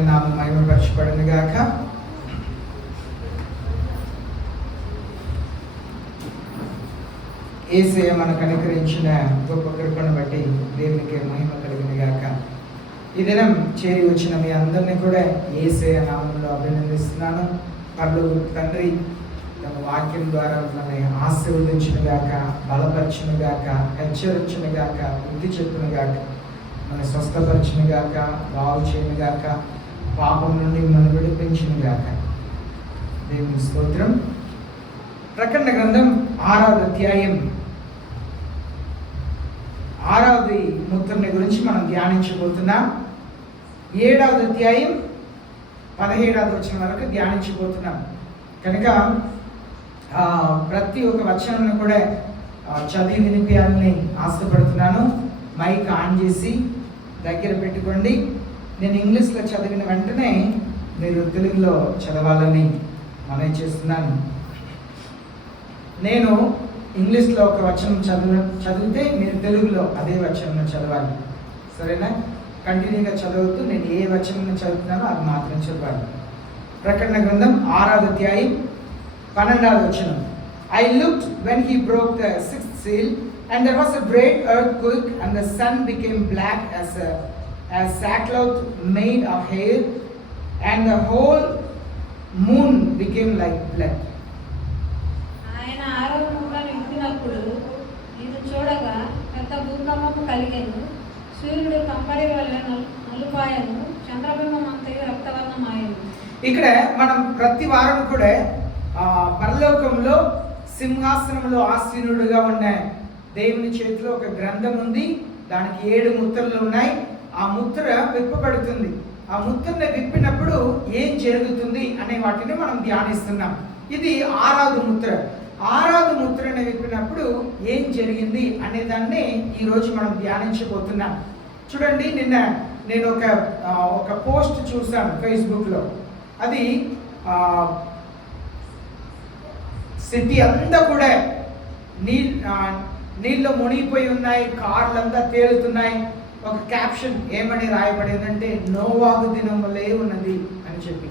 దేవుని నామం మహిమపరచబడును గాక. యేసయ్య మనకు అనుగ్రహించిన గొప్ప కృపను బట్టి దేవునికి మహిమ కలిగిన గాక. ఈ దినం చేరి వచ్చిన మీ అందరినీ కూడా యేసయ్య నామంలో అభినందిస్తున్నాను. పరలోక తండ్రి తన వాక్యం ద్వారా మనల్ని ఆశీర్వదించిన గాక, బలపరిచిన గాక, హెచ్చరించిన గాక, బుద్ధి చెప్పిన గాక, మన స్వస్థపరిచిన గాక, బాగు చేయని గాక, పాపం నుండి మనం విడిపించిన గాక. దేవుని స్తోత్రం. ప్రకటన గ్రంథం 6వ అధ్యాయం 6వ ముద్రని గురించి మనం ధ్యానించబోతున్నాం. 7వ అధ్యాయం 17వ వచనం వరకు ధ్యానించబోతున్నాం. కనుక ప్రతి ఒక్క వచనాన్ని కూడా చదివి వినిపించాలని ఆశపడుతున్నాను. మైక్ ఆన్ చేసి దగ్గర పెట్టుకోండి. నేను ఇంగ్లీష్లో చదివిన వెంటనే మీరు తెలుగులో చదవాలని మనం చేస్తున్నాను. నేను ఇంగ్లీష్లో ఒక వచనం చదివితే మీరు తెలుగులో అదే వచనం చదవాలి. సరేనా? కంటిన్యూగా చదువుతూ నేను ఏ వచనం చదువుతున్నానో అది మాత్రం చదవాలి. ప్రకటన గ్రంథం 6వ అధ్యాయం 12వ వచనం. I looked when he broke the 6th seal, and there was a great earthquake, and the sun became black as sackcloth made of hair, and the whole moon became like blood. ఆయన 6వ ముద్రను విప్పినప్పుడు నేను చూడగా పెద్ద భూకంపము కలిగెను. సూర్యుడు కంబడి వలె నలుపాయను, చంద్రబింబం అంతయు రక్తవర్ణమాయను. ఇక్కడ మనం ప్రతి వారం కూడా పరలోకంలో సింహాసనంలో ఆసీనుడుగా ఉన్న దేవుని చేతిలో ఒక గ్రంథం ఉంది. దానికి 7 ముద్రలు ఉన్నాయి. ఆ ముద్ర విప్పబడుతుంది. ఆ ముద్రని విప్పినప్పుడు ఏం జరుగుతుంది అనే వాటిని మనం ధ్యానిస్తున్నాం. ఇది 6వ ముద్ర. 6వ ముద్రని విప్పినప్పుడు ఏం జరిగింది అనే దాన్ని ఈరోజు మనం ధ్యానించబోతున్నాం. చూడండి, నిన్న నేను ఒక పోస్ట్ చూసాను ఫేస్బుక్లో. అది సిటీ అంతా కూడా నీళ్ళు మునిగిపోయి ఉన్నాయి, కార్లంతా తేలుతున్నాయి. ఒక క్యాప్షన్ ఏమని రాయబడేదంటే నోవాహు దినములే ఉన్నది అని చెప్పి.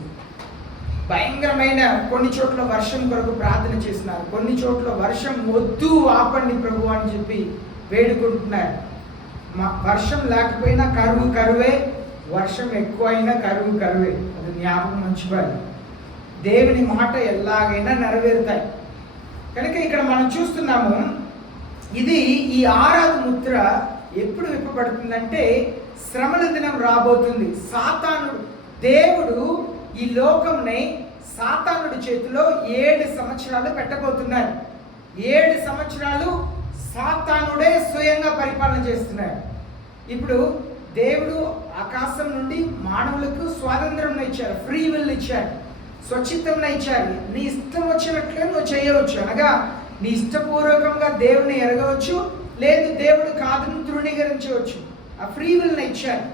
భయంకరమైన కొన్ని చోట్ల వర్షం కొరకు ప్రార్థన చేస్తున్నారు. కొన్ని చోట్ల వర్షం వద్దు, ఆపండి ప్రభు అని చెప్పి వేడుకుంటున్నారు. వర్షం లేకపోయినా కరువే, వర్షం ఎక్కువైనా కరువే. అది జ్ఞాపకం ఉంచుకోవాలి. దేవుని మాట ఎలాగైనా నెరవేరుతాయి. కనుక ఇక్కడ మనం చూస్తున్నాము, ఇది ఈ 6వ ముద్ర ఎప్పుడు విప్పబడుతుందంటే శ్రమల దినం రాబోతుంది. దేవుడు ఈ లోకంని సాతానుడి చేతిలో 7 సంవత్సరాలు పెట్టబోతున్నారు. 7 సంవత్సరాలు సాతానుడే స్వయంగా పరిపాలన చేస్తున్నారు. ఇప్పుడు దేవుడు ఆకాశం నుండి మానవులకు స్వాతంత్రం ఇచ్చారు, ఫ్రీ విల్ ఇచ్చారు, స్వచ్ఛితం ఇచ్చారు. నీ ఇష్టం వచ్చినట్లే నువ్వు చేయవచ్చు. అనగా నీ ఇష్టపూర్వకంగా దేవుని ఎరగవచ్చు, లేదు దేవుడు కాదని తృణీకరించవచ్చు. ఆ ఫ్రీ విల్ ఇచ్చారు.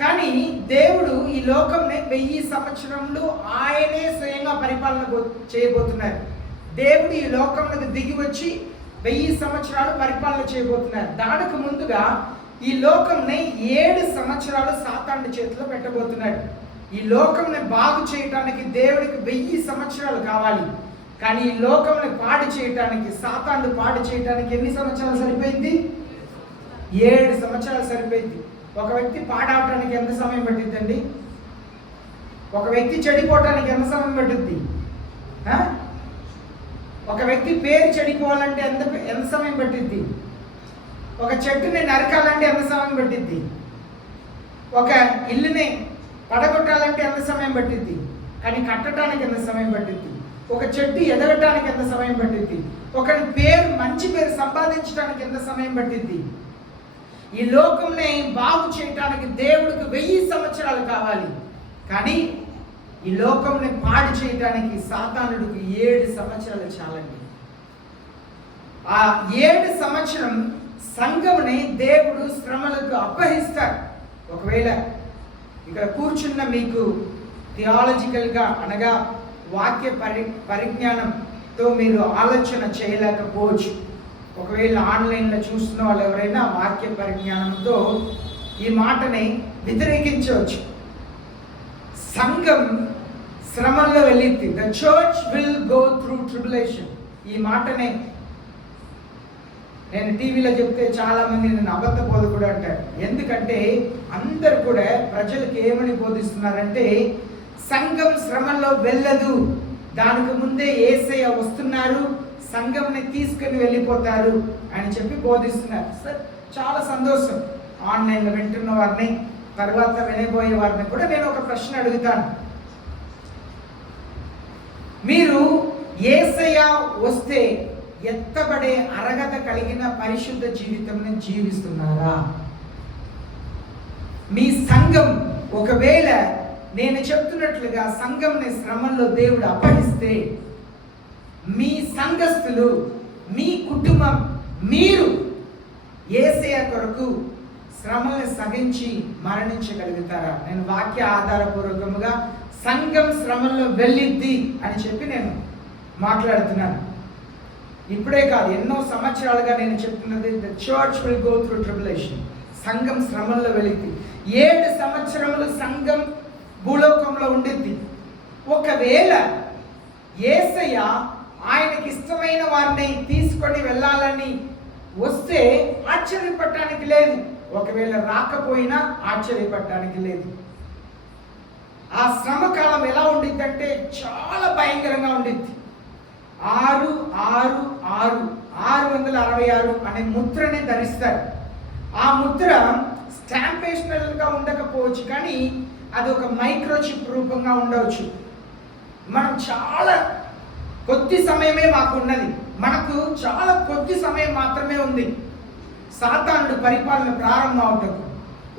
కానీ దేవుడు ఈ లోకంని 1000 సంవత్సరంలో ఆయనే స్వయంగా పరిపాలన చేయబోతున్నారు. దేవుడు ఈ లోకంలోకి దిగి వచ్చి 1000 సంవత్సరాలు పరిపాలన చేయబోతున్నారు. దానికి ముందుగా ఈ లోకంని 7 సంవత్సరాలు సాతాను చేతిలో పెట్టబోతున్నాడు. ఈ లోకంని బాగు చేయటానికి దేవుడికి 1000 సంవత్సరాలు కావాలి. కానీ ఈ లోకంని పాడు చేయటానికి, సాతాను పాడు చేయటానికి ఎన్ని సంవత్సరాలు సరిపోయింది? 7 సంవత్సరాలు సరిపోయింది. ఒక వ్యక్తి పాడవటానికి ఎంత సమయం పట్టిద్దండి? ఒక వ్యక్తి చెడిపోవటానికి ఎంత సమయం పట్టుద్ది? ఒక వ్యక్తి పేరు చెడిపోవాలంటే ఎంత సమయం పట్టిద్ది? ఒక చెట్టుని నరకాలంటే ఎంత సమయం పట్టిద్ది? ఒక ఇల్లుని పడగొట్టాలంటే ఎంత సమయం పట్టిద్ది? కానీ కట్టడానికి ఎంత సమయం పట్టిద్ది? ఒక చెట్టు ఎదగటానికి ఎంత సమయం పట్టిద్ది? ఒకరి మంచి పేరు సంపాదించడానికి ఎంత సమయం పట్టిద్ది? ఈ లోకంని బాగు చేయటానికి దేవుడికి 1000 సంవత్సరాలు కావాలి. కానీ ఈ లోకంని పాడు చేయటానికి సాతానుడికి 7 సంవత్సరాలు చాలండి. ఆ 7 సంవత్సరం సంఘముని దేవుడు శ్రమలకు అప్పగిస్తాడు. ఒకవేళ ఇక్కడ కూర్చున్న మీకు థియాలజికల్గా అనగా వాక్య పరిజ్ఞానంతో మీరు ఆలోచన చేయలేకపోవచ్చు. ఒకవేళ ఆన్లైన్లో చూస్తున్న వాళ్ళు ఎవరైనా వాక్య పరిజ్ఞానంతో ఈ మాటని వ్యతిరేకించవచ్చు. సంఘం శ్రమల్లో వెళ్ళింది. The church will go through tribulation. ఈ మాటనే నేను టీవీలో చెప్తే చాలా మంది నన్ను అబద్ధ బోధకుడు అంటారు. ఎందుకంటే అందరు కూడా ప్రజలకు ఏమని బోధిస్తున్నారంటే సంఘం శ్రమల్లో వెళ్ళదు, దానికి ముందే యేసయ్య వస్తున్నారు, సంఘంని తీసుకుని వెళ్ళిపోతారు అని చెప్పి బోధిస్తున్నారు. సార్ చాలా సంతోషం. ఆన్లైన్లో వింటున్న వారిని, తర్వాత వినబోయే వారిని కూడా నేను ఒక ప్రశ్న అడుగుతాను. మీరు యేసయ్య వస్తే ఎత్తబడే అర్హత కలిగిన పరిశుద్ధ జీవితం జీవిస్తున్నారా? మీ సంఘం ఒకవేళ నేను చెప్తున్నట్లుగా సంఘంని శ్రమంలో దేవుడు అప్పగిస్తే మీ సంఘస్థులు, మీ కుటుంబం, మీరు యేసయ్య కొరకు శ్రమల్ని సహించి మరణించగలుగుతారా? నేను వాక్య ఆధారపూర్వకముగా సంఘం శ్రమంలో వెళ్ళిద్ది అని చెప్పి నేను మాట్లాడుతున్నాను. ఇప్పుడే కాదు, ఎన్నో సంవత్సరాలుగా నేను చెప్తున్నది the church will go through tribulation. సంఘం శ్రమంలో వెళ్ళింది. 7 సంవత్సరములు సంఘం భూలోకంలో ఉండిద్ది. ఒకవేళ యేసయ్య ఆయనకి ఇష్టమైన వారిని తీసుకొని వెళ్ళాలని వస్తే ఆశ్చర్యపడటానికి లేదు, ఒకవేళ రాకపోయినా ఆశ్చర్యపడటానికి లేదు. ఆ శ్రమ కాలం ఎలా ఉండిద్ది అంటే చాలా భయంకరంగా ఉండిద్ది. 666 అనే ముద్రని ధరిస్తారు. ఆ ముద్ర స్టాంపేషనల్గా ఉండకపోవచ్చు, కానీ అది ఒక మైక్రోచిప్ రూపంగా ఉండవచ్చు. మనం చాలా కొద్ది సమయమే మాకు ఉన్నది, మనకు చాలా కొద్ది సమయం మాత్రమే ఉంది సాతానుడు పరిపాలన ప్రారంభం అవుతుంది.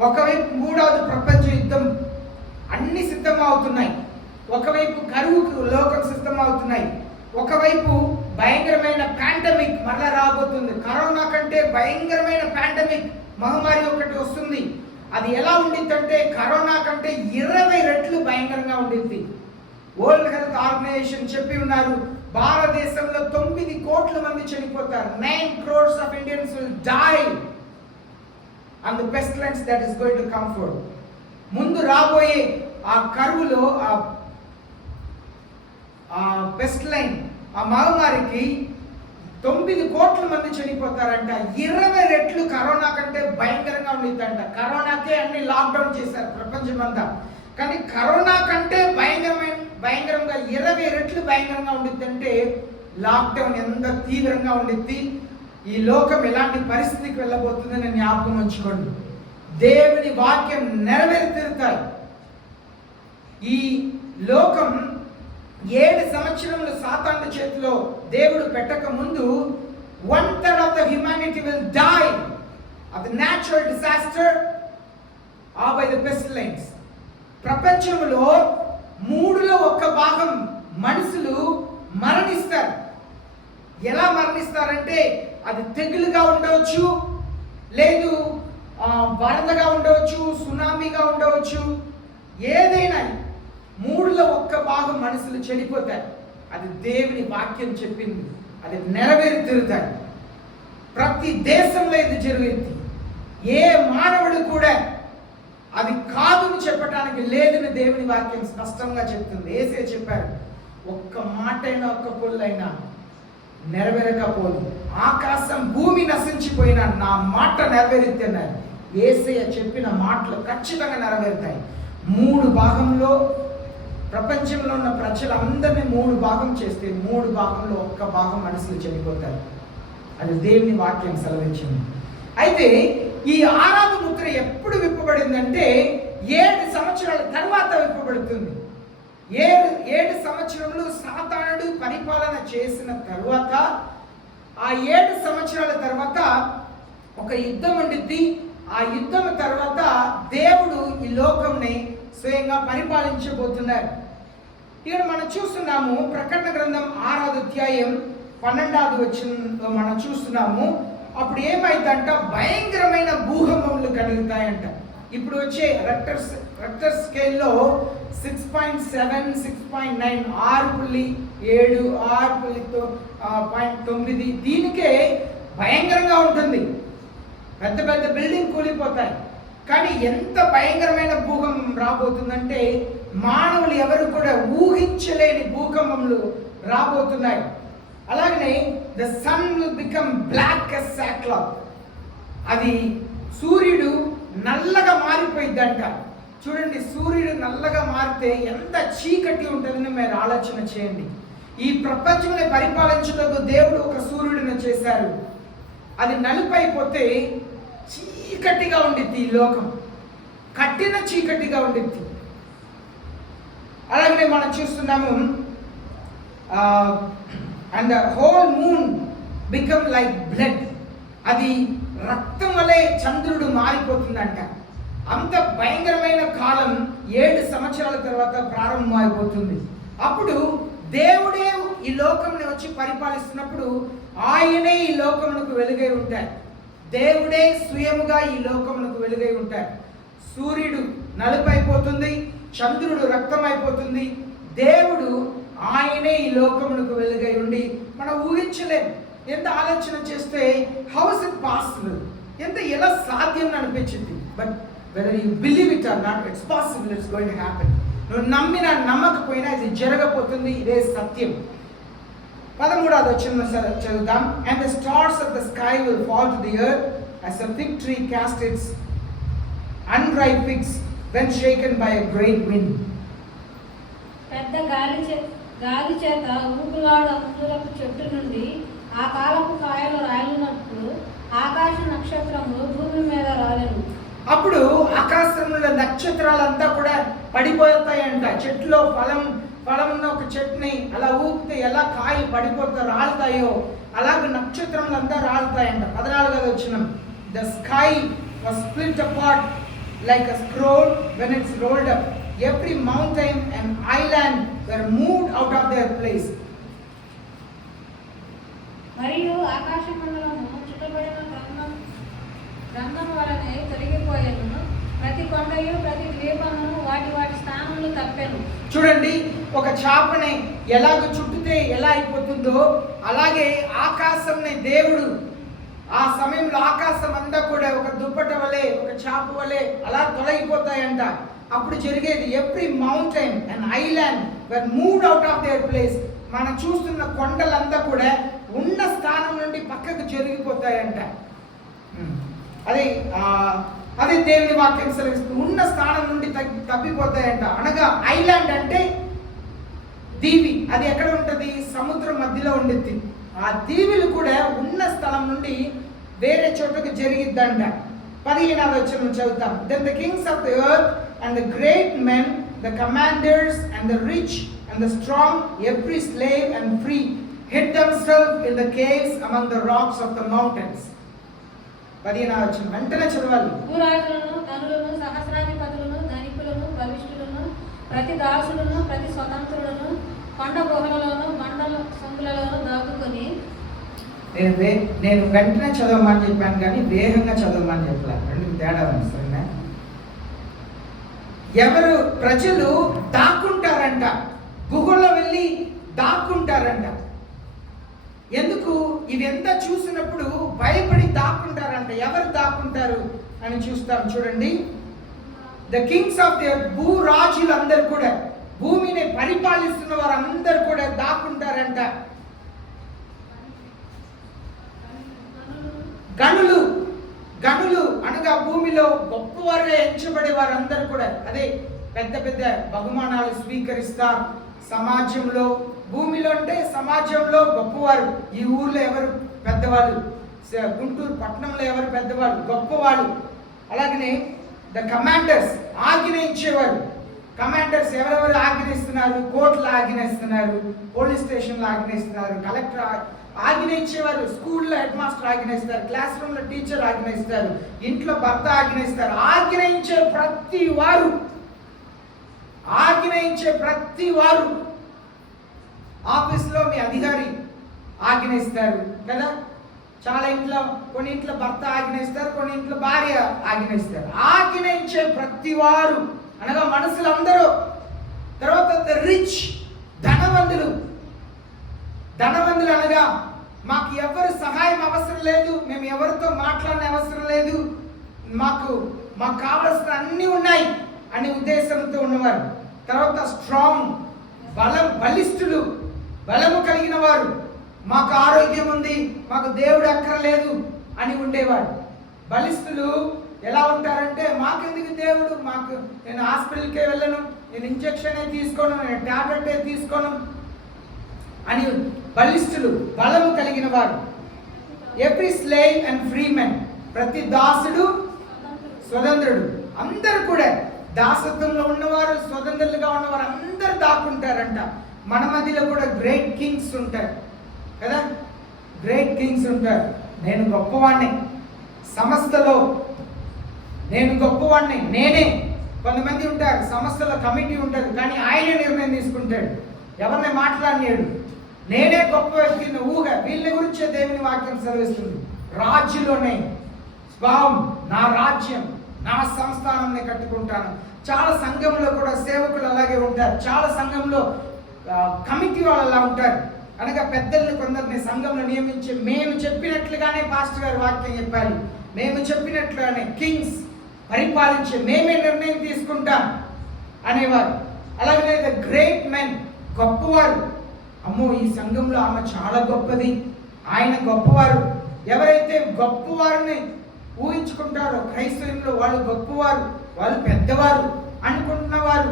ఒకవైపు 3వ ప్రపంచ యుద్ధం అన్ని సిద్ధమవుతున్నాయి, ఒకవైపు కరువుకు లోకం సిద్ధమవుతున్నాయి, ఒకవైపు భయంకరమైన పాండమిక్ మళ్ళా రాబోతుంది. కరోనా కంటే భయంకరమైన పాండమిక్ మహమ్మారి ఒకటి వస్తుంది. అది ఎలా ఉండిద్ది అంటే కరోనా కంటే 20 రెట్లు భయంకరంగా ఉండిద్ది. వరల్డ్ హెల్త్ ఆర్గనైజేషన్ చెప్పి ఉన్నారు, భారతదేశంలో 9 కోట్ల మంది చనిపోతారు. 9 crores of Indians will die on the pestilence that is going to come forth. ముందు రాబోయే ఆ కరువులో ఆ పెస్ట్లైన్, ఆ మహమ్మారికి 9 కోట్ల మంది చనిపోతారంట. 20 రెట్లు కరోనా కంటే భయంకరంగా ఉండిద్దంట. కరోనాకే అన్ని లాక్డౌన్ చేశారు ప్రపంచమంతా, కానీ కరోనా కంటే భయంకరంగా 20 రెట్లు భయంకరంగా ఉండిద్దంటే లాక్డౌన్ ఎంత తీవ్రంగా ఉండిద్ది, ఈ లోకం ఎలాంటి పరిస్థితికి వెళ్ళబోతుందని నేను జ్ఞాపకం ఉంచుకోండి. దేవుని వాక్యం నెరవేరి తీరుతాయి. ఈ లోకం 7 సంవత్సరములు సాతాను చేతిలో దేవుడు పెట్టక ముందు 1/3 of the humanity will die of the natural disaster or by the pestilence. ప్రపంచంలో 3లో 1 భాగం మనుషులు మరణిస్తారు. ఎలా మరణిస్తారంటే అది తెగులుగా ఉండవచ్చు, లేదు వరదగా ఉండవచ్చు, సునామీగా ఉండవచ్చు, ఏదైనా 3లో 1 భాగం మనుషులు చనిపోతారు. అది దేవుని వాక్యం చెప్పింది, అది నెరవేరి తీరుతాయి. ప్రతి దేశంలో ఇది జరుగుతుంది. ఏ మానవుడు కూడా అది కాదుని చెప్పడానికి లేదని దేవుని వాక్యం స్పష్టంగా చెప్తుంది. యేసే చెప్పారు, ఒక్క మాటైనా ఒక్క పొల్లైనా నెరవేరకపోదు, ఆకాశం భూమి నశించిపోయినా నా మాట నెరవేరుతున్నారు. యేసయ్య చెప్పిన మాటలు ఖచ్చితంగా నెరవేరుతాయి. 3 భాగంలో ప్రపంచంలో ఉన్న ప్రజలందరినీ 3 భాగం చేస్తే 3 భాగంలో 1 భాగం మనుషులు చనిపోతారు. అది దేవుని వాక్యం సెలవించింది. అయితే ఈ 6వ ముద్ర ఎప్పుడు విప్పబడిందంటే 7 సంవత్సరాల తర్వాత విప్పబడుతుంది. 7 సంవత్సరములు సాతానుడు పరిపాలన చేసిన తర్వాత, ఆ 7 సంవత్సరాల తర్వాత ఒక యుద్ధం ఉండిద్ది. ఆ యుద్ధం తర్వాత దేవుడు ఈ లోకంని స్వయంగా పరిపాలించబోతున్నారు. ఇక్కడ మనం చూస్తున్నాము, ప్రకటన గ్రంథం 6వ అధ్యాయం 12వ వచనంలో మనం చూస్తున్నాము. అప్పుడు ఏమైందంట, భయంకరమైన భూకంపములు కలుగుతాయంట. ఇప్పుడు వచ్చే రెక్టర్ స్కేల్లో 6.7, 6.9, 6.7, 6.9 దీనికే భయంకరంగా ఉంటుంది. పెద్ద పెద్ద బిల్డింగ్ కూలిపోతాయి. కానీ ఎంత భయంకరమైన భూకంపం రాబోతుందంటే మానవులు ఎవరు కూడా ఊహించలేని భూకంపములు రాబోతున్నాయి. అలాగనే the sun will become black as sackcloth. అది సూర్యుడు నల్లగా మారిపోయిందంట. చూడండి, సూర్యుడు నల్లగా మారితే ఎంత చీకటి ఉంటుందని మీరు ఆలోచన చేయండి. ఈ ప్రపంచంలో పరిపాలించుటకు దేవుడు ఒక సూర్యుడిని చేశారు. అది నలుపైపోతే చీకటిగా ఉండిద్ది, ఈ లోకం కట్టిన చీకటిగా ఉండిద్ది. అలాగనే మనం చూస్తున్నాము, and the whole moon become like blood. అది రక్తం వలె చంద్రుడు మారిపోతుందంట. అంత భయంకరమైన కాలం 7 సంవత్సరాల తర్వాత ప్రారంభం అయిపోతుంది. అప్పుడు దేవుడే ఈ లోకంని వచ్చి పరిపాలిస్తున్నప్పుడు ఆయనే ఈ లోకమునకు వెలుగై ఉంటారు. దేవుడే స్వయముగా ఈ లోకమునకు వెలుగై ఉంటారు. సూర్యుడు నలుపైపోతుంది, చంద్రుడు రక్తం అయిపోతుంది. దేవుడు ఆయనే ఈ లోకమునకు వెలుగై ఉండి మనం ఊహించలేము. ఎంత ఆలోచన చేస్తే హౌ ఇస్ ఇట్ పాసిబుల్, ఎలా సాధ్యం అనిపించింది. But whether you believe it or not, it's possible, it's going to happen. నువ్వు నమ్మినా నమ్మకపోయినా ఇది జరగబోతుంది, ఇదే సత్యం. 13వ వచనం చదువుదాం. And the stars of the sky will fall to the earth as a fig tree cast its unripe figs when shaken by a great wind. పెద్ద గాలి చేత ఊగులాడు అంజూరపు చెట్టు నుండి ఆ కాలపు కాయలు రాలినట్టు ఆకాశ నక్షత్రములు భూమి మీద రాలెను. అప్పుడు ఆకాశంలో నక్షత్రాలంతా కూడా పడిపోతాయంట. చెట్టులో ఫలం ఉన్న ఒక చెట్టుని అలా ఊపితే ఎలా కాయలు పడిపోతా రాలుతాయో అలాగే నక్షత్రములంతా రాలుతాయంట. 14వ వచనం. The sky was split apart like a scroll when it's rolled up. Every mountain and island were moved out of their place. మరియు ఆకాశ మండలము చుట్టబడిన గంధం వలనే తొలగిపోయాను. ప్రతి కొండయు ప్రతి ద్వీపము వాటి స్థానంలో తప్పాను. చూడండి, ఒక చాపని ఎలాగ చుట్టితే ఎలా అయిపోతుందో అలాగే ఆకాశంని దేవుడు ఆ సమయంలో ఆకాశం అంతా కూడా ఒక దుప్పట వలె, ఒక చాప వలె అలా తొలగిపోతాయంట. అప్పుడు జరిగేది every mountain and island were moved out of their place. మనం చూస్తున్న కొండలంతా కూడా ఉన్న స్థానం నుండి పక్కకు జరిగిపోతాయంట. అదే దేవుని వాక్యం సెలవిస్తుంది. ఉన్న స్థానం నుండి తప్పిపోతాయంట. అనగా ఐలాండ్ అంటే దీవి. అది ఎక్కడ ఉంటుంది? సముద్రం మధ్యలో ఉండిద్ది. ఆ దీవులు కూడా ఉన్న స్థలం నుండి వేరే చోటకు జరిగిద్దంట. 15వ వచనం చదువుతాం. Then the kings of the earth and the great men, the commanders and the rich and the strong, every slave and free, hid themselves in the caves among the rocks of the mountains. 15వ వచనం వెంటనే చదవాలి. భూరాజులను, ధనులను, సహస్రాధిపతులను, ధనికులను, భవిష్ఠులను, ప్రతి దాసులను, ప్రతి స్వతంత్రులను కొండ గుహలలోను మండల సందులలోను దాక్కుని. నేను వెంటనే చదవమని చెప్పాను కానీ వేగంగా చదవమని చెప్పాను. రెండు తేడా ఉంది. సరేనా? ఎవరు ప్రజలు దాక్కుంటారంట, గుహల్లో వెళ్ళి దాక్కుంటారంట. ఎందుకు? ఇవెంత చూసినప్పుడు భయపడి దాక్కుంటారంట. ఎవరు దాక్కుంటారు అని చూస్తాం. చూడండి, the kings of the earth, భూరాజులందరూ కూడా, భూమిని పరిపాలిస్తున్న వారందరూ కూడా దాక్కుంటారంట. గనులు అనగా భూమిలో గొప్పవారుగా ఎంచబడే వారందరూ కూడా, అదే పెద్ద పెద్ద బహుమానాలు స్వీకరిస్తారు సమాజంలో. భూమిలో అంటే సమాజంలో గొప్పవారు. ఈ ఊర్లో ఎవరు పెద్దవాళ్ళు, గుంటూరు పట్టణంలో ఎవరు పెద్దవాళ్ళు, గొప్పవాళ్ళు. అలాగనే ద కమాండర్స్, ఆజ్ఞ ఇచ్చేవారు. కమాండర్స్ ఎవరెవరు ఆజ్ఞయిస్తున్నారు? కోర్టులు ఆజ్ఞయిస్తున్నారు, పోలీస్ స్టేషన్లో ఆజ్ఞయిస్తున్నారు, కలెక్టర్ ఆజ్ఞ ఇచ్చేవారు, స్కూల్లో హెడ్ మాస్టర్ ఆజ్ఞయిస్తారు, క్లాస్ రూమ్లో టీచర్ ఆజ్ఞయిస్తారు, ఇంట్లో భర్త ఆజ్ఞయిస్తారు. ఆజ్ఞయించే ప్రతి వారు ఆఫీస్లో మీ అధికారి ఆజ్ఞయిస్తారు కదా. చాలా ఇంట్లో, కొన్ని ఇంట్లో భర్త ఆజ్ఞయిస్తారు, కొన్ని ఇంట్లో భార్య ఆజ్ఞయిస్తారు. ఆజ్ఞయించే ప్రతి వారు అనగా మనుషులందరూ. తర్వాత రిచ్, ధనవంతులు అనగా మాకు ఎవరు సహాయం అవసరం లేదు, మేము ఎవరితో మాట్లాడిన అవసరం లేదు, మాకు కావలసిన అన్నీ ఉన్నాయి అనే ఉద్దేశంతో ఉన్నవారు. తర్వాత స్ట్రాంగ్, బలిష్ఠులు, బలము కలిగిన వారు. మాకు ఆరోగ్యం ఉంది, మాకు దేవుడు అక్కర్లేదు అని ఉండేవాడు. బలిష్ఠులు ఎలా ఉంటారంటే, మాకెందుకు దేవుడు, నేను హాస్పిటల్కే వెళ్ళను, నేను ఇంజెక్షనే తీసుకోను, నేను టాబ్లెటే తీసుకోను అని బలిష్ఠులు, బలము కలిగిన వారు. Every slave and free men, ప్రతి దాసుడు స్వతంత్రుడు. అందరూ కూడా దాసత్వంలో ఉన్నవారు, స్వతంత్రులుగా ఉన్నవారు అందరూ దాక్కుంటారంట. మన మధ్యలో కూడా గ్రేట్ కింగ్స్ ఉంటారు కదా, గ్రేట్ కింగ్స్ ఉంటారు. నేను గొప్పవాణ్ణి సంస్థలో, నేను గొప్పవాణ్ణి, నేనే. కొంతమంది ఉంటారు సంస్థలో, కమిటీ ఉంటుంది, కానీ ఆయనే నిర్ణయం తీసుకుంటాడు, ఎవరిని మాట్లాడినాడు. నేనే గొప్ప వ్యక్తిని ఊగా. వీళ్ళ గురించే దేవుని వాక్యం సెలవిస్తుంది. రాజులోనే స్వాం, నా రాజ్యం, నా సంస్థానాన్ని కట్టుకుంటాను. చాలా సంఘంలో కూడా సేవకులు అలాగే ఉంటారు. చాలా సంఘంలో కమిటీ వాళ్ళు అలా ఉంటారు. అనగా పెద్దల్ని కొందరిని సంఘంలో నియమించి, మేము చెప్పినట్లుగానే పాస్టర్ గారు వాక్యం చెప్పాలి, మేము చెప్పినట్లుగానే కింగ్స్ పరిపాలించి మేమే నిర్ణయం తీసుకుంటాం అనేవారు. అలాగే గ్రేట్ మెన్, గొప్పవారు. అమ్మో, ఈ సంఘంలో ఆమె చాలా గొప్పది, ఆయన గొప్పవారు. ఎవరైతే గొప్పవారిని ఊహించుకుంటారో క్రైస్తవంలో, వాళ్ళు గొప్పవారు, వాళ్ళు పెద్దవారు అనుకుంటున్నవారు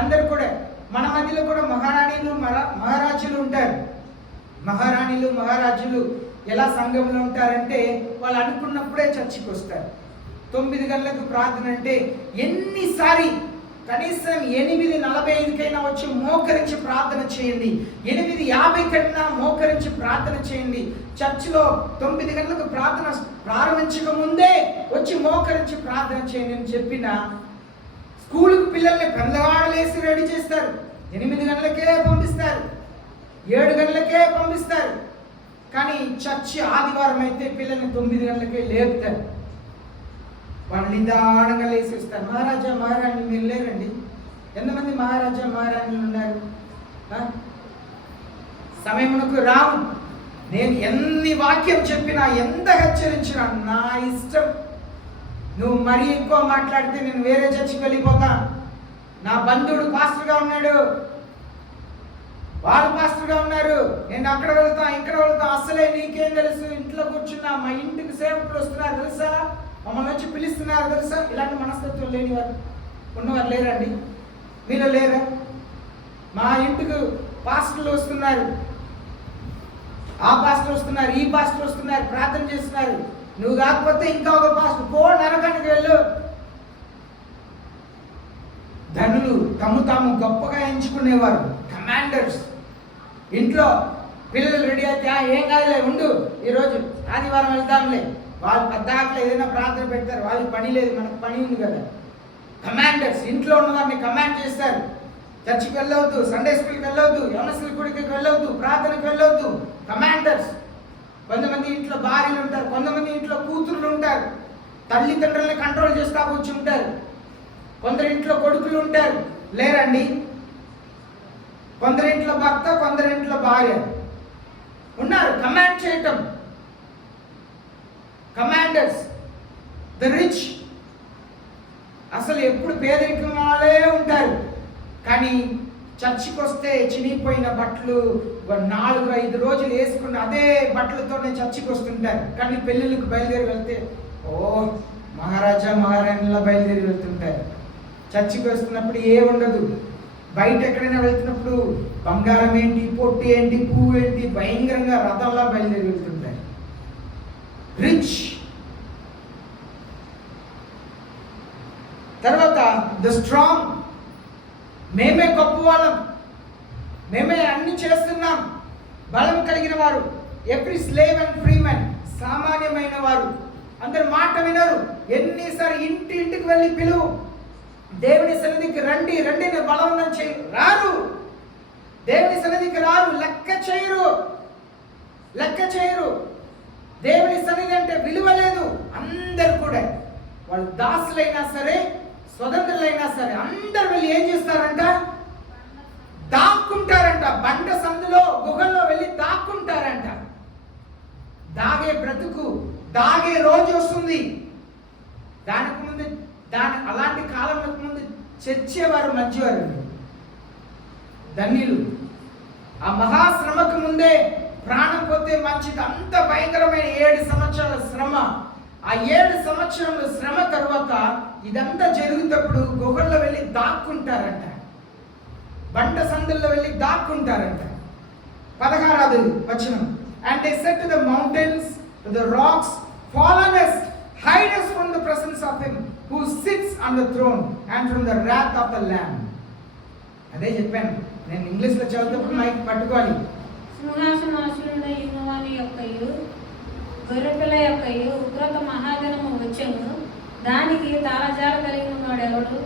అందరు కూడా. మన మధ్యలో కూడా మహారాణిలు, మహారాజులు ఉంటారు. మహారాణిలు, మహారాజులు ఎలా సంఘంలో ఉంటారంటే, వాళ్ళు అనుకున్నప్పుడే చర్చికి వస్తారు. 9 గంటలకు ప్రార్థన అంటే ఎన్నిసారి, కనీసం 8:45కైనా వచ్చి మోకరించి ప్రార్థన చేయండి, 8:50 కన్నా మోకరించి ప్రార్థన చేయండి. చర్చిలో 9 గంటలకు ప్రార్థన ప్రారంభించక ముందే వచ్చి మోకరించి ప్రార్థన చేయండి అని చెప్పిన స్కూలుకు పిల్లల్ని పెద్దవాళ్ళేసి రెడీ చేస్తారు. 8 గంటలకే పంపిస్తారు, 7 గంటలకే పంపిస్తారు. కానీ చర్చి ఆదివారం అయితే పిల్లల్ని 9 గంటలకే లేపుతారు. వాళ్ళు నిదానంగా లేసి వస్తారు. మహారాజా, మహారాణి మీరు లేరండి. ఎంతమంది మహారాజా, మహారాణులు ఉన్నారు? సమయమునకు రాము. నేను ఎన్ని వాక్యం చెప్పినా, ఎంత హెచ్చరించినా, నా ఇష్టం. నువ్వు మరీ ఎక్కువ మాట్లాడితే నేను వేరే చర్చికి వెళ్ళిపోతా. నా బంధువుడు పాస్టర్గా ఉన్నాడు, వాళ్ళు పాస్టర్గా ఉన్నారు, నేను అక్కడ వెళ్తా, ఇక్కడ వెళ్తా. అసలే నీకేం తెలుసు, ఇంట్లో కూర్చున్నా, మా ఇంటికి సేవకులు వస్తున్నారు తెలుసా, మమ్మల్ని వచ్చి పిలుస్తున్నారు తెలుసా. ఇలాంటి మనస్తత్వం లేని వారు ఉన్నవారు లేరండి? మీరు లేరా? మా ఇంటికి పాస్టర్లు వస్తున్నారు, ఆ పాస్టర్ వస్తున్నారు, ఈ పాస్టర్ వస్తున్నారు, ప్రార్థన చేస్తున్నారు. నువ్వు కాకపోతే ఇంకా ఒక పాస్టర్, పో నరకానికి వెళ్ళు. ధనులు తాము గొప్పగా ఎంచుకునేవారు, కమాండర్స్. ఇంట్లో పిల్లలు రెడీ అయితే ఏం కాదులే ఉండు, ఈరోజు ఆదివారం వెళ్తాంలే. వాళ్ళు పద్దాకలు ఏదైనా ప్రార్థన పెడతారు, వాళ్ళకి పని లేదు, మనకు పని ఉంది కదా. కమాండర్స్ ఇంట్లో ఉన్నవారిని కమాండ్ చేస్తారు. చర్చికి వెళ్ళవద్దు, సండే స్కూల్కి వెళ్ళవద్దు, యవనస్తుల గుడికి వెళ్ళవద్దు, ప్రార్థనకు వెళ్ళవద్దు. కమాండర్స్. కొంతమంది ఇంట్లో భార్యలు ఉంటారు, కొంతమంది ఇంట్లో కూతుర్లు ఉంటారు, తల్లిదండ్రులని కంట్రోల్ చేస్తా కూర్చుంటారు. కొందరి ఇంట్లో కొడుకులు ఉంటారు, లేరండి? కొందరింట్లో భర్త, కొందరింట్లో భార్య ఉన్నారు. కమాండ్ చేయటం, కమాండర్స్. ద రిచ్ అసలు ఎప్పుడు పేదరికం వాళ్ళే ఉంటారు, కానీ చర్చికి వస్తే చినిగిపోయిన బట్టలు 4-5 రోజులు వేసుకుని అదే బట్టలతోనే చర్చికి వస్తుంటారు. కానీ పెళ్ళిళ్ళకి బయలుదేరి వెళ్తే ఓ మహారాజా, మహారాణిలా బయలుదేరి వెళ్తుంటారు. చర్చికి వస్తున్నప్పుడు ఏ ఉండదు. బయట ఎక్కడైనా వెళ్తున్నప్పుడు బంగారం ఏంటి, పొట్టి ఏంటి, పువ్వు ఏంటి, భయంకరంగా రథంలా బయలుదేరి వెళ్తుంటారు. రిచ్. తర్వాత ద స్ట్రాంగ్, మేమే గొప్ప వాళ్ళం, మేమే అన్ని చేస్తున్నాం, బలం కలిగిన వారు. Every slave and free man, సామాన్యమైన వారు. అందరు మాట వినరు. ఎన్నిసారి ఇంటికి వెళ్ళి పిలువు, దేవుని సన్నిధికి రండి రండి బలవంతం చేయరు, రారు. దేవుని సన్నిధికి రారు, లెక్క చేయరు. దేవుని సన్నిధి అంటే విలువ లేదు. అందరు కూడా వాళ్ళు దాసులైనా సరే, స్వతంత్రులైనా సరే, అందరు వెళ్ళి ఏం చేస్తారంట? దాక్కుంటారంట. బండ సందులో, గుహల్లో వెళ్ళి దాక్కుంటారంట. దాగే బ్రతుకు, దాగే రోజు వస్తుంది. అలాంటి కాలంలో ముందు చచ్చేవారు మంచివారు. ధన్యులు. ఆ మహాశ్రమకు ముందే ప్రాణం పోతే మంచిది. అంత భయంకరమైన 7 సంవత్సరాల శ్రమ. ఆ 7 సంవత్సరాల శ్రమ తర్వాత ఇదంతా జరుగుతప్పుడు గుహల్లో వెళ్ళి దాక్కుంటారంట, బండ సందుల్లో వెళ్ళి దాక్కుంటారంట. 16వ వచనం, and they said to the mountains, to the rocks, fall on us, hide us from the presence of him who sits on the throne and from the wrath of the Lamb. అదే చెప్పాను నేను ఇంగ్లీష్లో చదువుతప్పుడు mic పట్టుకోవాలి. సింహాసనాసీనుడైన యెహోవాని యొక్కయు గొర్రెపిల్ల యొక్కయు ఉగ్రత మహాదినము వచ్చెను, దానికి తాళజాల కలిగిన వాడెవడు?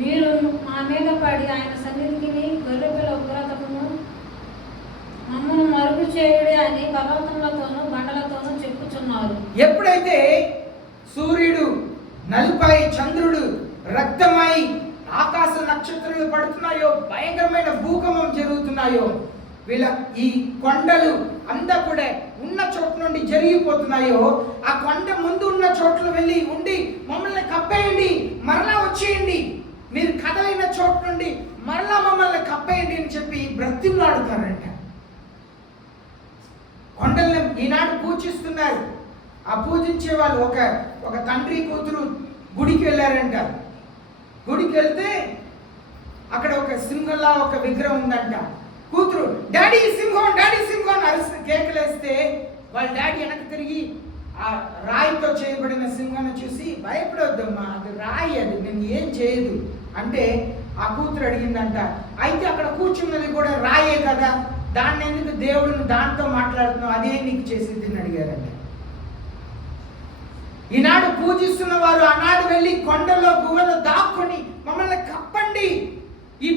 మీరు మా మీద పడి ఆయన సన్నిధికి గొర్రెపిల్ల ఉగ్రతమును మమ్మల్ని మరుగు చేయుడే అని పర్వతములతోనూ బండలతోనూ చెప్పుచున్నారు. ఎప్పుడైతే సూర్యుడు నలుపై, చంద్రుడు రక్తమై, ఆకాశ నక్షత్రాలు పడుతున్నాయో, భయంకరమైన భూకంపం జరుగుతున్నాయో, వీళ్ళ ఈ కొండలు అంతా కూడా ఉన్న చోటు నుండి జరిగిపోతున్నాయో, ఆ కొండ ముందు ఉన్న చోట్ల వెళ్ళి ఉండి మమ్మల్ని కప్పేయండి, మరలా వచ్చేయండి, మీరు కదలైన చోటు నుండి మరలా మమ్మల్ని కప్పేయండి అని చెప్పి బ్రతిమలాడుతారంట. కొండల్ని ఈనాడు పూజిస్తున్నారు. ఆ పూజించే వాళ్ళు ఒక తండ్రి కూతురు గుడికి వెళ్ళారంట. గుడికి వెళ్తే అక్కడ ఒక సింహంలా ఒక విగ్రహం ఉందంట. కూతురు డాడీ సింహం, డాడీ సింహం అని అరిసి కేకలేస్తే వాళ్ళ డాడీ వెనక్కి తిరిగి ఆ రాయితో చేయబడిన సింహాన్ని చూసి, భయపడొద్దమ్మా, అది రాయి, అది నేను ఏం చేయదు అంటే ఆ కూతురు అడిగిందంట, అయితే అక్కడ కూర్చున్నది కూడా రాయే కదా, దాన్ని ఎందుకు దేవుడిని దాంతో మాట్లాడుతున్నావు, అదే నీకు చేసింది అని అడిగారంట. ఈనాడు పూజిస్తున్న వారు ఆనాడు వెళ్ళి కొండలో గుహలో దాక్కుని మమ్మల్ని కప్పండి, ఈ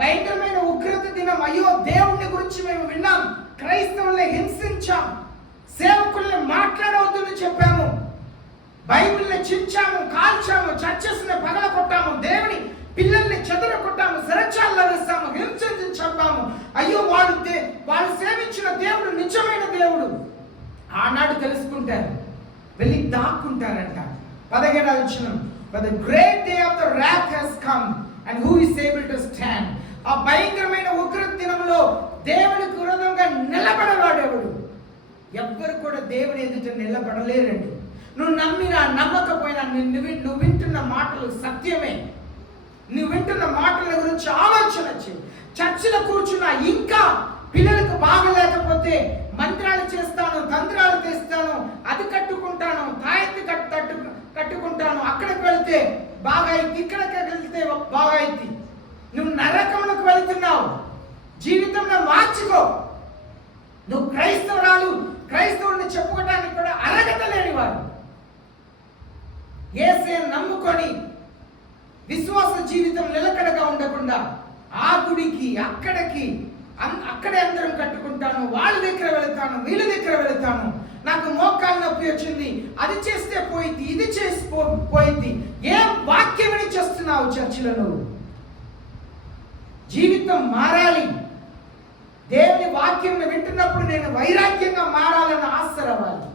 భయంకరమైన ఉగ్రత దినం, అయ్యో దేవుని గురించి మేము విన్నాం, క్రైస్తవుల్ని హింసించాం, సేవకుల్ని మాట్లాడవద్దని చెప్పాము, బైబిల్ని చించాము, కాల్చాము, చర్చెస్ని పగలగొట్టాము, దేవుని పిల్లల్ని చెదరగొట్టాము, శరచాల్లో వేస్తాము, హింసించి చంపాము, అయ్యో వాళ్ళు సేవించిన దేవుడు నిజమైన దేవుడు. ఆనాడు తెలుసుకుంటారు, వెళ్ళి దాక్కుంటారంట. 17వ వచనం, but the great day of the wrath has come and who is able to stand. ఆ భయంకరమైన ఉగ్రత దినంలో దేవునికి విరోధంగా నిలబడవాడెవడు? ఎవ్వరు కూడా దేవుని ఎదుట నిలబడలేరండి. నువ్వు నమ్మినా నమ్మకపోయినా నువ్వు వింటున్న మాటలు సత్యమే. నువ్వు వింటున్న మాటల గురించి ఆలోచన చేయి. చర్చిలో కూర్చున్నా ఇంకా పిల్లలకు బాగలేకపోతే మంత్రాలు చేస్తాను, తంత్రాలు తెస్తాను, అది కట్టుకుంటాను, తాయెత్తి కట్టుకుంటాను, అక్కడికి వెళ్తే బాగా అయింది, ఇక్కడికి వెళ్తే బాగా అయింది. నువ్వు నరకంలోకి వెళ్తున్నావు. జీవితంలో మార్చుకో. నువ్వు క్రైస్తవుడిని చెప్పుకోవడానికి కూడా అర్హత లేని వారు. యేసుని నమ్ముకొని విశ్వాస జీవితం నిలకడగా ఉండకుండా ఆ గుడికి అక్కడే అందరం కట్టుకుంటాను, వాళ్ళ దగ్గర వెళతాను, వీళ్ళ దగ్గర వెళతాను, నాకు మోకాలు నొప్పి వచ్చింది, అది చేస్తే పోయింది, ఇది చేసి పోయింది. ఏ వాక్యం చేస్తున్నావు చర్చిలో? నువ్వు జీవితం మారాలి. దేవుని వాక్యం వింటున్నప్పుడు నేను వైరాగ్యంగా మారాలని ఆశ రావాలి.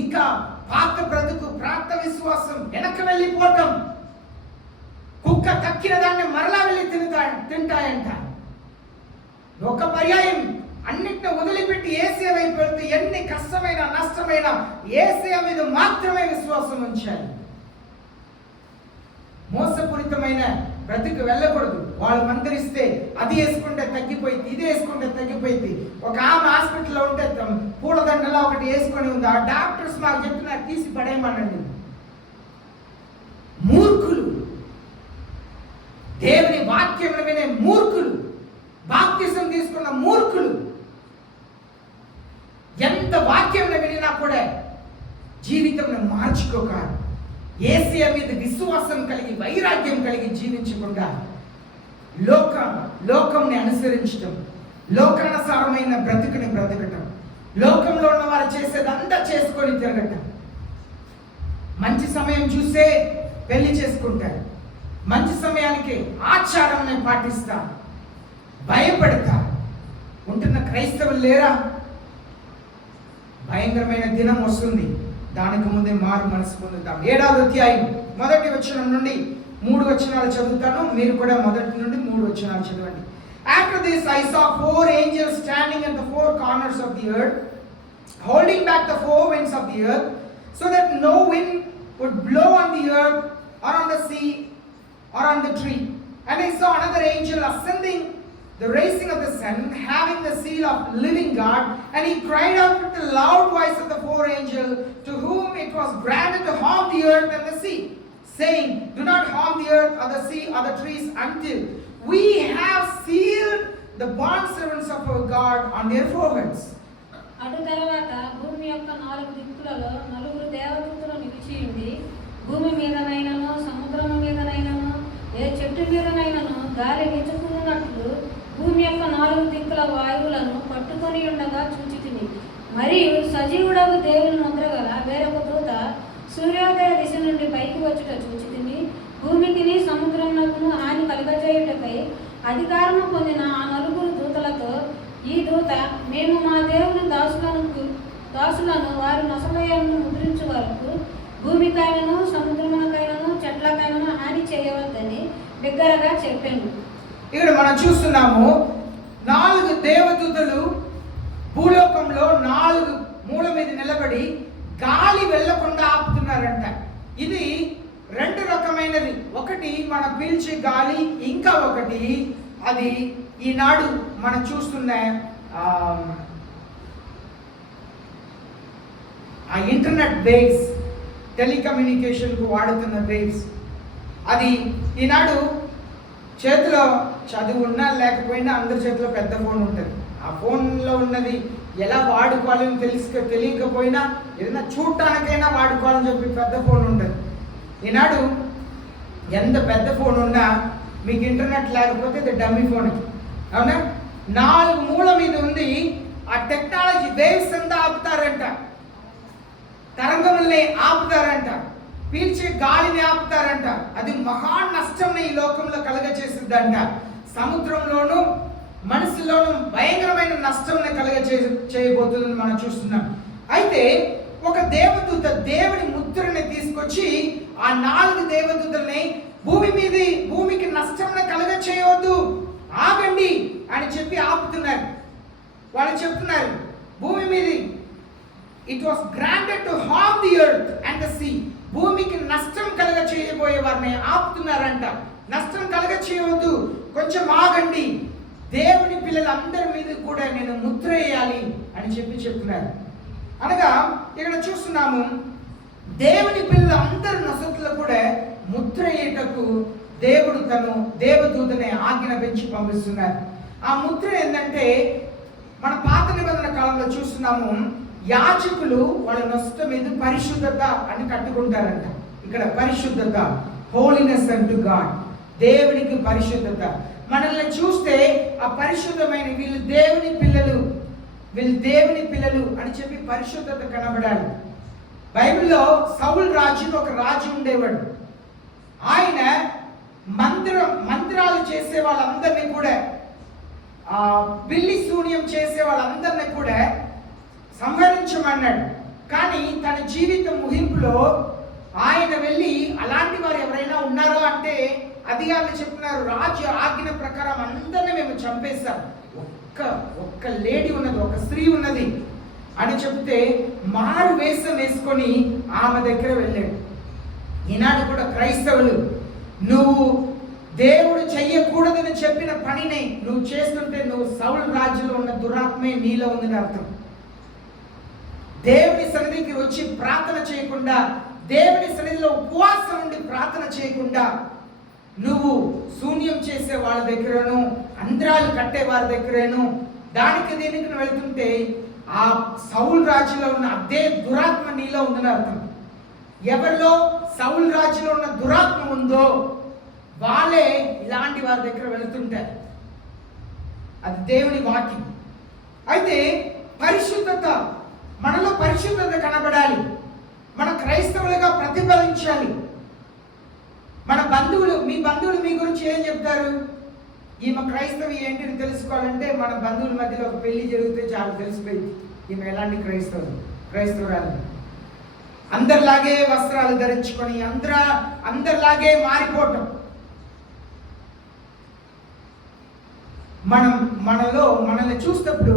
ఇంకా పాత బ్రతుకు, ప్రాంత విశ్వాసం వెనక వెళ్ళిపోవటం, కుక్క తక్కిన దాన్ని మరలా వెళ్ళి తింటాయంట. ఒక పర్యాయం అన్నిటిని వదిలిపెట్టి యేసయ్య వైపు వెళ్తే ఎన్ని కష్టమైన నష్టమైన యేసయ్య మీద మాత్రమే విశ్వాసం ఉంచాలి. మోసపూరితమైన బ్రతుకు వెళ్ళకూడదు. వాళ్ళు మందరిస్తే అది వేసుకుంటే తగ్గిపోయింది, ఇది వేసుకుంటే తగ్గిపోయింది. ఒక ఆమె హాస్పిటల్లో ఉంటే పూలదండలా ఒకటి వేసుకొని ఉంది, ఆ డాక్టర్స్ మాకు చెప్తున్నారు తీసి పడేయమనండి. మూర్ఖులు, దేవుని వాక్యం వినే మూర్ఖులు, బాప్తిసం తీసుకున్న మూర్ఖులు. ఎంత వాక్యం వినినా కూడా జీవితంలో మార్చుకోక యేసయ్య మీద విశ్వాసం కలిగి వైరాగ్యం కలిగి జీవించకుండా లోకంని అనుసరించడం, లోకానుసారమైన బ్రతుకుని బ్రతకటం, లోకంలో ఉన్న వారు చేసేదంతా చేసుకొని తిరగటం, మంచి సమయం చూసే పెళ్లి చేసుకుంటారు, మంచి సమయానికి ఆచారాన్ని పాటిస్తా, భయపడతా ఉంటున్న క్రైస్తవులు లేరా? భయంకరమైన దినం వస్తుంది, దానికి ముందే మారు మనసు పొందుతాం. 7వ అధ్యాయం 1వ వచనం నుండి 3 వచనాలు చదువుతాను, మీరు కూడా 1 నుండి 3 వచనాలు చదవండి. After this I saw 4 angels standing at the 4 corners of the earth, holding back the 4 winds of the earth, so that no wind would blow on the earth or on the sea or on the tree. And I saw another angel ascending the rising of the sun, having the seal of living God, and he cried out with the loud voice of the 4 angels, to whom it was granted to harm the earth and the sea, saying, do not harm the earth or the sea or the trees until we have sealed the bondservants of our God on their foreheads. అటు తర్వాత భూమి యొక్క 4 దిక్కులలో 4 దేవదూతలు నిలిచి ఉండి, భూమి మీదనైనను సముద్రము మీదనైనను ఏ చెట్టు మీదనైనను గాలి వీచుకున్నట్లు భూమి యొక్క 4 దిక్కుల వాయువులను పట్టుకొని ఉండగా చూచితిని. మరియు సజీవుడగు దేవుని ముద్ర గల వేరొక దూత సూర్యోదయ దిశ నుండి పైకి వచ్చుట చూచితిని. భూమికిని సముద్రమునకును హాని కలుగజేయుటకై అధికారము పొందిన ఆ 4 దూతలతో, ఈ దూత మేము మా దేవుని దాసులను వారి నొసలయను ముద్రించు వరకు భూమికైనను సముద్రమునకైనను చెట్లకైనను హాని చేయవద్దని బిగ్గరగా చెప్పాను. ఇక్కడ మనం చూస్తున్నాము 4 దేవదూతలు భూలోకంలో 4 మూల మీద నిలబడి గాలి వెళ్ళకుండా ఆపుతున్నారంట. ఇది 2 రకమైనది. ఒకటి మనం పీల్చే గాలి, ఇంకా ఒకటి అది ఈనాడు మనం చూస్తున్న ఆ ఇంటర్నెట్ వేవ్స్, టెలికమ్యూనికేషన్కు వాడుతున్న వేవ్స్. అది ఈనాడు చేతిలో చదువు ఉన్నా లేకపోయినా అందరి చేతిలో పెద్ద ఫోన్ ఉంటుంది. ఆ ఫోన్లో ఉన్నది ఎలా వాడుకోవాలని తెలియకపోయినా ఏదైనా చూడటానికైనా వాడుకోవాలని చెప్పి పెద్ద ఫోన్ ఉంటుంది. ఈనాడు ఎంత పెద్ద ఫోన్ ఉన్నా మీకు ఇంటర్నెట్ లేకపోతే ఇది డమ్మీ ఫోన్, అవునా? 4 మూల మీద ఉంది. ఆ టెక్నాలజీ వేవ్స్ అంతా ఆపుతారంట, తరంగముల్ని ఆపుతారంట, పీల్చే గాలిని ఆపుతారంట. అది మహా నష్టం ఈ లోకంలో కలగచేసిద్దంట. సముద్రంలోనూ మనసులోనూ భయంకరమైన నష్టం చేయబోతుందని మనం చూస్తున్నాం. అయితే ఒక దేవదూత దేవుని ముద్రని తీసుకొచ్చి ఆ 4 దేవదూతల్ని భూమికి నష్టం కలగచేయవద్దు, ఆగండి అని చెప్పి ఆపుతున్నారు. వాళ్ళు చెప్తున్నారు, భూమి మీద it was granted to harm the earth and the sea. భూమికి నష్టం కలగ చేయబోయే వారిని ఆపుతున్నారంట. నష్టం కలగ చేయవద్దు, కొంచెం ఆగండి, దేవుని పిల్లలందరి మీద కూడా నేను ముద్ర వేయాలి అని చెప్తున్నారు. అనగా ఇక్కడ చూస్తున్నాము, దేవుని పిల్లలు అందరి నొసట్లో కూడా ముద్ర వేయటకు దేవుడు తను దేవదూతని ఆజ్ఞాపించి పంపిస్తున్నారు. ఆ ముద్ర ఏంటంటే, మన పాత నిబంధన కాలంలో చూస్తున్నాము, యాజకులు వాళ్ళ నొసట మీద పరిశుద్ధత అని కట్టుకుంటారంట. ఇక్కడ పరిశుద్ధత, హోలీనెస్ అంటూ గాడ్, దేవునికి పరిశుద్ధత. మనల్ని చూస్తే ఆ పరిశుద్ధమైన వీళ్ళు దేవుని పిల్లలు అని చెప్పి పరిశుద్ధత కనబడాలి. బైబిల్లో సౌలు రాజు ఒక రాజు ఉండేవాడు. ఆయన మంత్రాలు చేసే వాళ్ళందరినీ కూడా, బిల్లి శూన్యం చేసే వాళ్ళందరినీ కూడా సంహరించమన్నాడు. కానీ తన జీవిత ముగింపులో ఆయన వెళ్ళి అలాంటి వారు ఎవరైనా ఉన్నారో అంటే అధికారులు చెప్తున్నారు, రాజు ఆజ్ఞ ప్రకారం అందరినీ మేము చంపేస్తాం, ఒక్క లేడీ ఉన్నది, ఒక స్త్రీ ఉన్నది అని చెప్తే మారు వేషం వేసుకొని ఆమె దగ్గర వెళ్ళాడు. ఈనాడు కూడా క్రైస్తవులు, నువ్వు దేవుడు చెయ్యకూడదని చెప్పిన పనిని నువ్వు చేస్తుంటే నువ్వు సౌలు రాజులో ఉన్న దురాత్మే నీలో ఉందని అర్థం. దేవుని సన్నిధికి వచ్చి ప్రార్థన చేయకుండా, దేవుని సన్నిధిలో ఉపవాసం ఉండి ప్రార్థన చేయకుండా, నువ్వు శూన్యం చేసే వాళ్ళ దగ్గరను, అంధ్రాలు కట్టే వారి దగ్గరను, దానికి దీనికి వెళుతుంటే ఆ సౌలు రాజులో ఉన్న అదే దురాత్మ నీలో ఉందని అర్థం. ఎవరిలో సౌలు రాజులో ఉన్న దురాత్మ ఉందో వాళ్ళే ఇలాంటి వారి దగ్గర వెళుతుంటారు. అది దేవుని వాక్యం. అయితే పరిశుద్ధత, మనలో పరిశుద్ధత కనబడాలి. మన క్రైస్తవులుగా ప్రతిఫలించాలి. మన బంధువులు, మీ బంధువులు మీ గురించి ఏం చెప్తారు? ఈమె క్రైస్తవి ఏంటిని తెలుసుకోవాలంటే మన బంధువుల మధ్యలో ఒక పెళ్లి జరిగితే చాలా తెలిసిపోయింది ఈమె ఎలాంటి క్రైస్తవురాలు. అందరిలాగే వస్త్రాలు ధరించుకొని అందరిలాగే మారిపోవటం. మనల్ని చూసినప్పుడు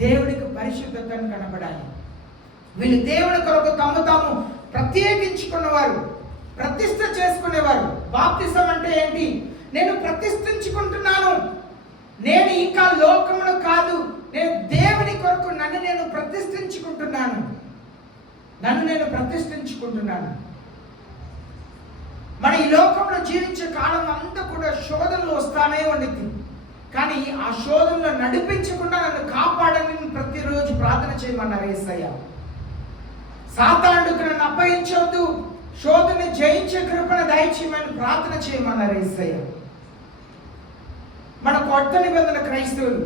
దేవునికి పరిశుద్ధతను కనబడాలి. వీళ్ళు దేవుని కొరకు తాము ప్రత్యేకించుకున్నవారు, ప్రతిష్ఠ చేసుకునేవారు. బాప్తిసం అంటే ఏంటి? నేను ప్రతిష్ఠించుకుంటున్నాను, నేను ఇంకా లోకమును కాదు, నేను దేవుని కొరకు నన్ను నేను ప్రతిష్ఠించుకుంటున్నాను. మన ఈ లోకంలో జీవించే కాలం అంతా కూడా శోధనలు వస్తానే ఉండింది. కానీ ఆ శోధనలో నడిపించకుండా నన్ను కాపాడని ప్రతిరోజు ప్రార్థన చేయమన్నారు యేసయ్య. సాతానుడికి నన్ను అప్పగించవద్దు, శోధన జయించే కృపను దయచేయమని ప్రార్థన చేయమన్నారు యేసయ్య. మన కొత్త నిబంధన క్రైస్తవులు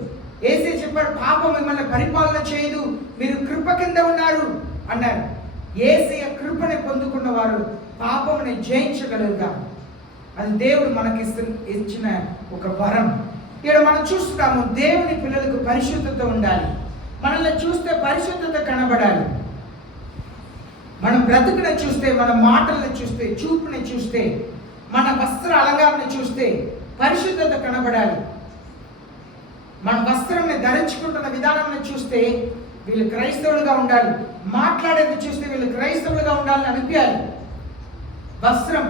యేసయ్య చెప్పారు, పాపం మిమ్మల్ని పరిపాలన చేయదు, మీరు కృప కింద ఉన్నారు అన్నారు. యేసయ్య కృపని పొందుకున్న వారు పాపముని జయించగలుగుతారు. అది దేవుడు మనకి ఇచ్చిన ఒక వరం. ఇక్కడ మనం చూస్తాము, దేవుని పిల్లలకు పరిశుద్ధత ఉండాలి. మనల్ని చూస్తే పరిశుద్ధత కనబడాలి. మన బ్రతుకుని చూస్తే, మన మాటలను చూస్తే, చూపుని చూస్తే, మన వస్త్ర అలంకారాన్ని చూస్తే పరిశుద్ధత కనబడాలి. మన వస్త్రాన్ని ధరించుకుంటున్న విధానాన్ని చూస్తే వీళ్ళు క్రైస్తవులుగా ఉండాలి. మాట్లాడేది చూస్తే వీళ్ళు క్రైస్తవులుగా ఉండాలని అనిపించాలి. వస్త్రం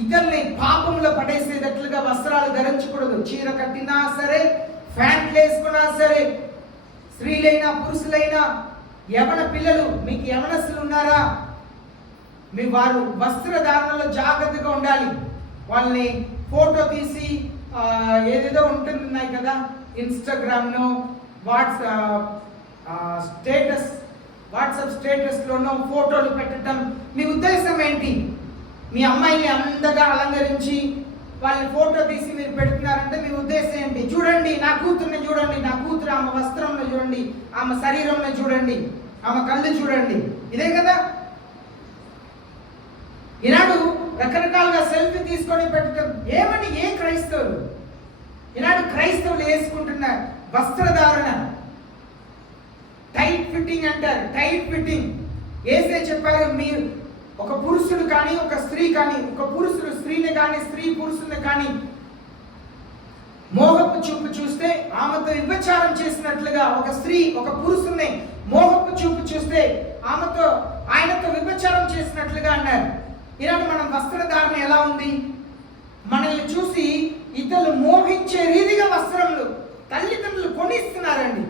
ఇతరుల్ని పాపంలో పడేసేటట్లుగా వస్త్రాలు ధరించకూడదు. చీర కట్టినా సరే, ఫ్యాంట్లు వేసుకున్నా సరే, స్త్రీలైనా పురుషులైనా, యవన పిల్లలు, మీకు యవనస్తులు ఉన్నారా, మీ వారు వస్త్రధారణలో జాగ్రత్తగా ఉండాలి. వాళ్ళని ఫోటో తీసి ఏదేదో ఉంటున్నాయి కదా, ఇన్స్టాగ్రామ్లో, వాట్సాప్ స్టేటస్లోనో ఫోటోలు పెట్టడం. మీ ఉద్దేశం ఏంటి? మీ అమ్మాయిని అందంగా అలంకరించి వాళ్ళని ఫోటో తీసి మీరు పెడుతున్నారంటే మీ ఉద్దేశం ఏంటి? చూడండి నా కూతుర్ని చూడండి, నా కూతురు ఆమె వస్త్రంలో చూడండి, ఆమె శరీరంలో చూడండి, ఆమె కళ్ళు చూడండి, ఇదే కదా. ఈనాడు రకరకాలుగా సెల్ఫీ తీసుకొని పెట్టడం ఏమని ఏ క్రైస్తవులు ఈనాడు క్రైస్తవులు వేసుకుంటున్న వస్త్రధారణ టైట్ ఫిట్టింగ్ అంటారు. టైట్ ఫిట్టింగ్ యేసే చెప్పారు, మీరు ఒక పురుషుడు కానీ ఒక స్త్రీ కానీ, ఒక పురుషుడు స్త్రీని కానీ స్త్రీ పురుషుని కానీ మోహపు చూపు చూస్తే ఆమెతో విభచారం చేసినట్లుగా, ఒక స్త్రీ ఒక పురుషుని మోహపు చూపు చూస్తే ఆయనతో విభచారం చేసినట్లుగా అన్నారు. ఈనాడు మనం వస్త్రధారణ ఎలా ఉంది? మనల్ని చూసి ఇతరులు మోహించే రీతిగా వస్త్రములు తల్లిదండ్రులు కొనిస్తున్నారండి.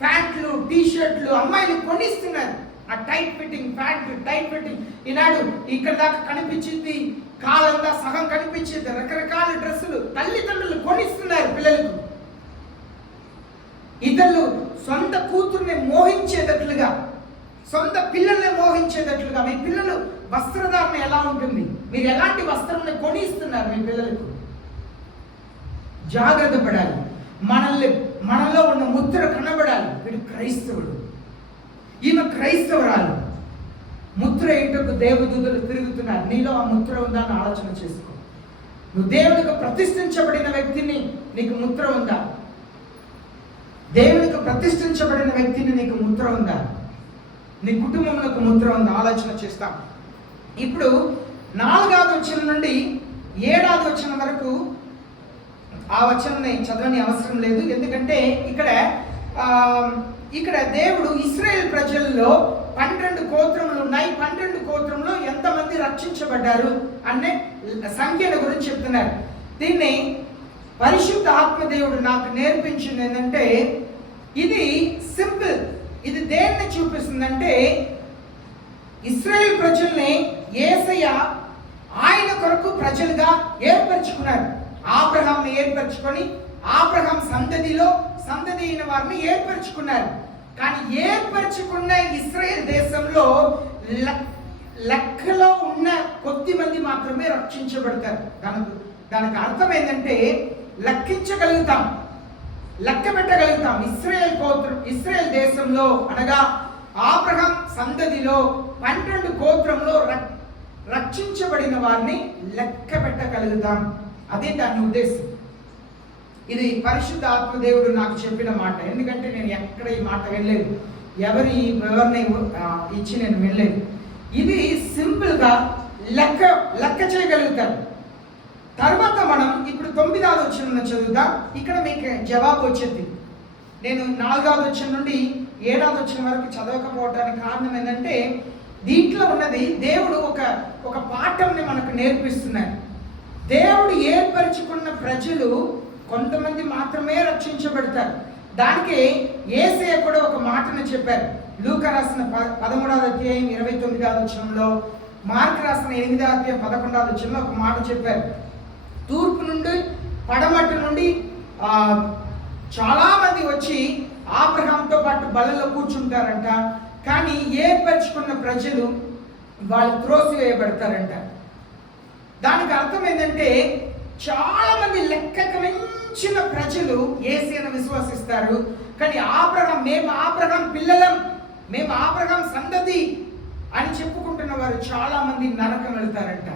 ప్యాంట్లు, టీషర్ట్లు అమ్మాయిలు కొనిస్తున్నారు. ఆ టైట్ ఫిట్టింగ్ ప్యాంట్లు, టైట్ ఫిట్టింగ్. ఈనాడు ఇక్కడ దాకా కనిపించింది, కాలంగా సగం కనిపించేది, రకరకాల డ్రెస్సులు తల్లిదండ్రులు కొనిస్తున్నారు పిల్లలకు. ఇతరులు సొంత కూతుర్ని మోహించేటట్లుగా, సొంత పిల్లల్ని మోహించేటట్లుగా మీ పిల్లలు వస్త్రధారణ ఎలా ఉంటుంది? మీరు ఎలాంటి వస్త్రాన్ని కొనిస్తున్నారు మీ పిల్లలకు? జాగ్రత్త పడాలి. మనలో ఉన్న ముద్ర కనబడాలి. వీడు క్రైస్తవుడు, ఈమె క్రైస్తవురాలు. ముద్ర ఏంటో దేవదూతలు తిరుగుతున్నారు. నీలో ఆ ముద్ర ఉందా అని ఆలోచన చేసుకో. నువ్వు దేవునికి ప్రతిష్ఠించబడిన వ్యక్తిని, నీకు ముద్ర ఉందా? దేవునికి ప్రతిష్ఠించబడిన వ్యక్తిని నీకు ముద్ర ఉందా? నీ కుటుంబంలో ముద్ర ఉందా? ఆలోచన చేస్తాం. ఇప్పుడు 4వ వచనం నుండి 7వ వచనం వరకు ఆ వచనాన్ని చదవని అవసరం లేదు. ఎందుకంటే ఇక్కడ దేవుడు ఇశ్రాయేల్ ప్రజల్లో 12 గోత్రములు ఉన్నాయి. 12 గోత్రంలో ఎంతమంది రక్షించబడ్డారు అనే సంఖ్యల గురించి చెప్తున్నారు. దీన్ని పరిశుద్ధ ఆత్మదేవుడు నాకు నేర్పించింది ఏంటంటే, ఇది సింపుల్. ఇది దేన్ని చూపిస్తుందంటే, ఇశ్రాయేల్ ప్రజల్ని యేసయ్య ఆయన కొరకు ప్రజలుగా ఏర్పరచుకున్నారు. ఆబ్రహాంని ఏర్పరచుకొని ఆబ్రహాం సంతతి అయిన వారిని ఏర్పరచుకున్నారు. కానీ ఏర్పరచుకున్న ఇశ్రాయేల్ దేశంలో లెక్కలో ఉన్న కొద్ది మంది మాత్రమే రక్షించబడతారు. దానికి అర్థం ఏంటంటే, లెక్కించగలుగుతాం, లెక్క పెట్టగలుగుతాం. ఇశ్రాయేల్ దేశంలో అనగా ఆబ్రహాం సంతతిలో 12 గోత్రంలో రక్షించబడిన వారిని లెక్క పెట్టగలుగుతాం. అదే దాని ఉద్దేశం. ఇది పరిశుద్ధ ఆత్మదేవుడు నాకు చెప్పిన మాట. ఎందుకంటే నేను ఎక్కడ ఈ మాట వెళ్ళలేదు, ఎవరిని ఇచ్చి నేను వెళ్ళలేదు. ఇది సింపుల్గా లెక్క చేయగలుగుతారు. తర్వాత మనం ఇప్పుడు 9వ వచనం చదువుదాం. ఇక్కడ మీకు జవాబు వచ్చింది. నేను 4వ వచనం నుండి 7వ వచనం వరకు చదవకపోవడానికి కారణం ఏంటంటే దీంట్లో ఉన్నది దేవుడు ఒక పాఠంని మనకు నేర్పిస్తున్నారు. దేవుడు ఏర్పరచుకున్న ప్రజలు కొంతమంది మాత్రమే రక్షించబడతారు. దానికి యేసయ్య కూడా ఒక మాటను చెప్పారు. లూకా రాసిన 13వ అధ్యాయం 29వ వచనంలో, మార్కు రాసిన 8వ అధ్యాయం 11వ వచనంలో ఒక మాట చెప్పారు. తూర్పు నుండి పడమటి నుండి చాలా మంది వచ్చి అబ్రహాంతో పాటు బలలో కూర్చుంటారంట. కానీ ఏర్పరచుకున్న ప్రజలు వాళ్ళు త్రోసివేయబడతారంట. దానికి అర్థం ఏంటంటే చాలా మంది లెక్కకు మించిన ప్రజలు యేసయ్యను విశ్వసిస్తారు. కానీ మేము అబ్రహాం పిల్లలం, మేము అబ్రహాం సంతతి అని చెప్పుకుంటున్న వారు చాలా మంది నరకం వెళ్తారంట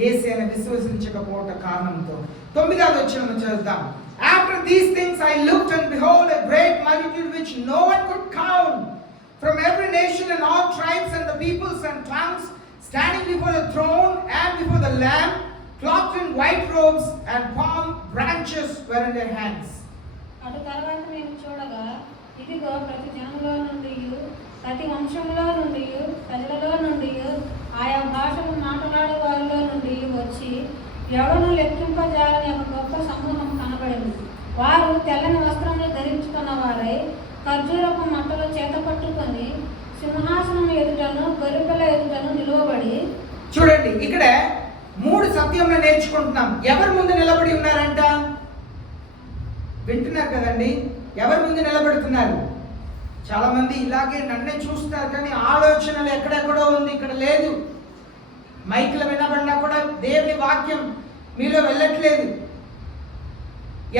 యేసయ్యను విశ్వసించకపోవట కారణంతో. 9వ వచనం చదువుతాం. After these things I looked, and behold, a great multitude which no one could count, from every nation and all tribes and the peoples and tongues, standing before the throne and before the Lamb, clothed in white robes, and palm branches were in their hands. అటు తర్వాత నేను చూడగా, ఇదిగో ప్రతి జనంలో నుండి, ప్రతి వంశంలో నుండి, ప్రజలలో నుండి, ఆయా భాషలు మాట్లాడే వారిలో నుండి వచ్చి ఎవడను లెక్కింపజాలని ఒక గొప్ప సమూహం కనబడింది. వారు తెల్లని వస్త్రములు ధరించుకున్న వారై ఖర్జూరపు మట్టలు చేత పట్టుకొని సింహాసనం ఎదుటను గొర్రెపిల్ల ఎదుటను నిలువబడి. చూడండి, ఇక్కడ 3 సత్యంలో నేర్చుకుంటున్నాం. ఎవరి ముందు నిలబడి ఉన్నారంట? వింటున్నారు కదండి? ఎవరి ముందు నిలబడుతున్నారు? చాలా మంది ఇలాగే నన్నే చూస్తారు, కానీ ఆలోచనలు ఎక్కడెక్కడో ఉంది, ఇక్కడ లేదు. మైకులు వినబడినా కూడా దేవుని వాక్యం మీలో వెళ్ళట్లేదు.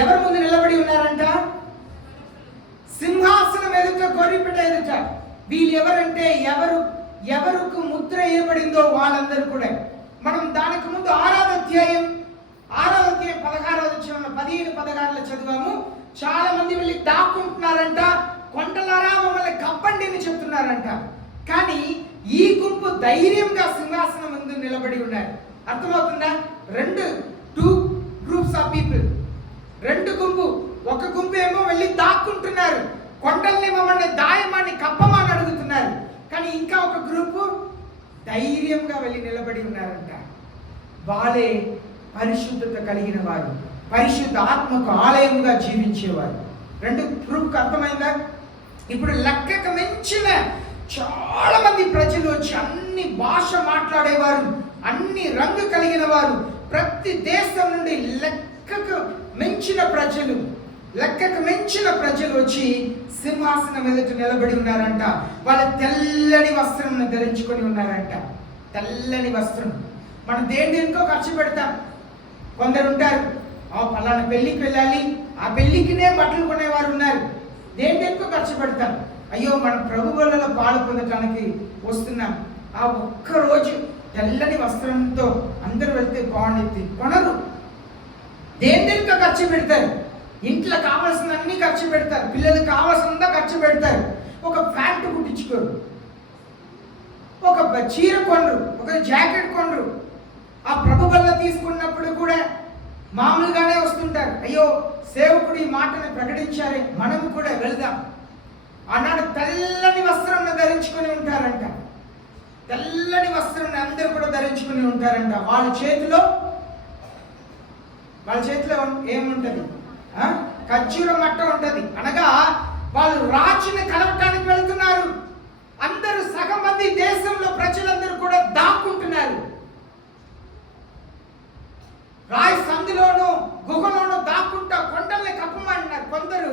ఎవరి ముందు నిలబడి ఉన్నారంట? సింహాసనం ఎదుట, గొర్రెపిల్ల ఎదుట. వీళ్ళు ఎవరంటే ఎవరికి ముద్ర వేయబడిందో వాళ్ళందరూ కూడా. మనం దానికి ముందు 6వ అధ్యాయం 16వ వచనంలో 15-16 చదివాము. చాలా మంది వెళ్ళి దాక్కుంటున్నారంట. కొండలారా మమ్మల్ని కప్పండి అని చెప్తున్నారంట. కానీ ఈ గుంపు ధైర్యంగా సింహాసనం ముందు నిలబడి ఉన్నారు. అర్థమవుతుందా? 2 గ్రూప్స్ ఆఫ్ పీపుల్. 2 గుంపు. ఒక గుంపు ఏమో వెళ్ళి దాక్కుంటున్నారు, కొండల్ని మమ్మల్ని దాయమాన్ని కప్పమని అడుగుతున్నారు. కానీ ఇంకా ఒక గ్రూపు ధైర్యంగా వెళ్ళి నిలబడి ఉన్నారంట. వాళ్ళే పరిశుద్ధత కలిగిన వారు, పరిశుద్ధ ఆత్మకు ఆలయముగా జీవించేవారు. 2 గ్రూప్కి అర్థమైందా? ఇప్పుడు లెక్కకు మించిన చాలా మంది ప్రజలు వచ్చి అన్ని భాష మాట్లాడేవారు, అన్ని రంగు కలిగిన వారు, ప్రతి దేశం నుండి లెక్కకు మించిన ప్రజలు వచ్చి సింహాసనం ఎదుట నిలబడి ఉన్నారంట. వాళ్ళు తెల్లని వస్త్రం ధరించుకొని ఉన్నారంట. తెల్లని వస్త్రం. మనం దేనికో ఖర్చు పెడతాం. కొందరు ఉంటారు, పలానా పెళ్ళికి వెళ్ళాలి, ఆ పెళ్ళికినే బట్టలు కొనేవారు ఉన్నారు. దేనికో ఖర్చు పెడతాం. అయ్యో, మనం ప్రభు వల్ల పాలు పొందటానికి వస్తున్నాం, ఆ ఒక్కరోజు తెల్లని వస్త్రంతో అందరూ వెళ్తే బాగుండిద్ది. కొనరు. దేనికో ఖర్చు పెడతారు. ఇంట్లో కావాల్సిన అన్ని ఖర్చు పెడతారు, పిల్లలకు కావాల్సిందా ఖర్చు పెడతారు. ఒక ప్యాంటు కుట్టించుకోరు, ఒక చీర కొనరు, ఒక జాకెట్ కొనరు. ఆ ప్రభు వల్ల తీసుకున్నప్పుడు కూడా మామూలుగానే వస్తుంటారు. అయ్యో, సేవకుడు ఈ మాటను ప్రకటించారే, మనము కూడా వెళ్దాం. ఆనాడు తెల్లని వస్త్రం ధరించుకొని ఉంటారంట. తెల్లని వస్త్రం అందరూ కూడా ధరించుకొని ఉంటారంట. వాళ్ళ చేతిలో ఏముంటది? ఖర్జూర మట్ట ఉంటది. అనగా వాళ్ళు రాజుని కలవటానికి వెళ్తున్నారు. అందరూ సగం మంది దేశంలో ప్రజలందరూ కూడా దాక్కుంటున్నారు. రాయి సందులోను గుహలోను దాక్కుంటా కొండల్ని కప్పమంటున్నారు. కొందరు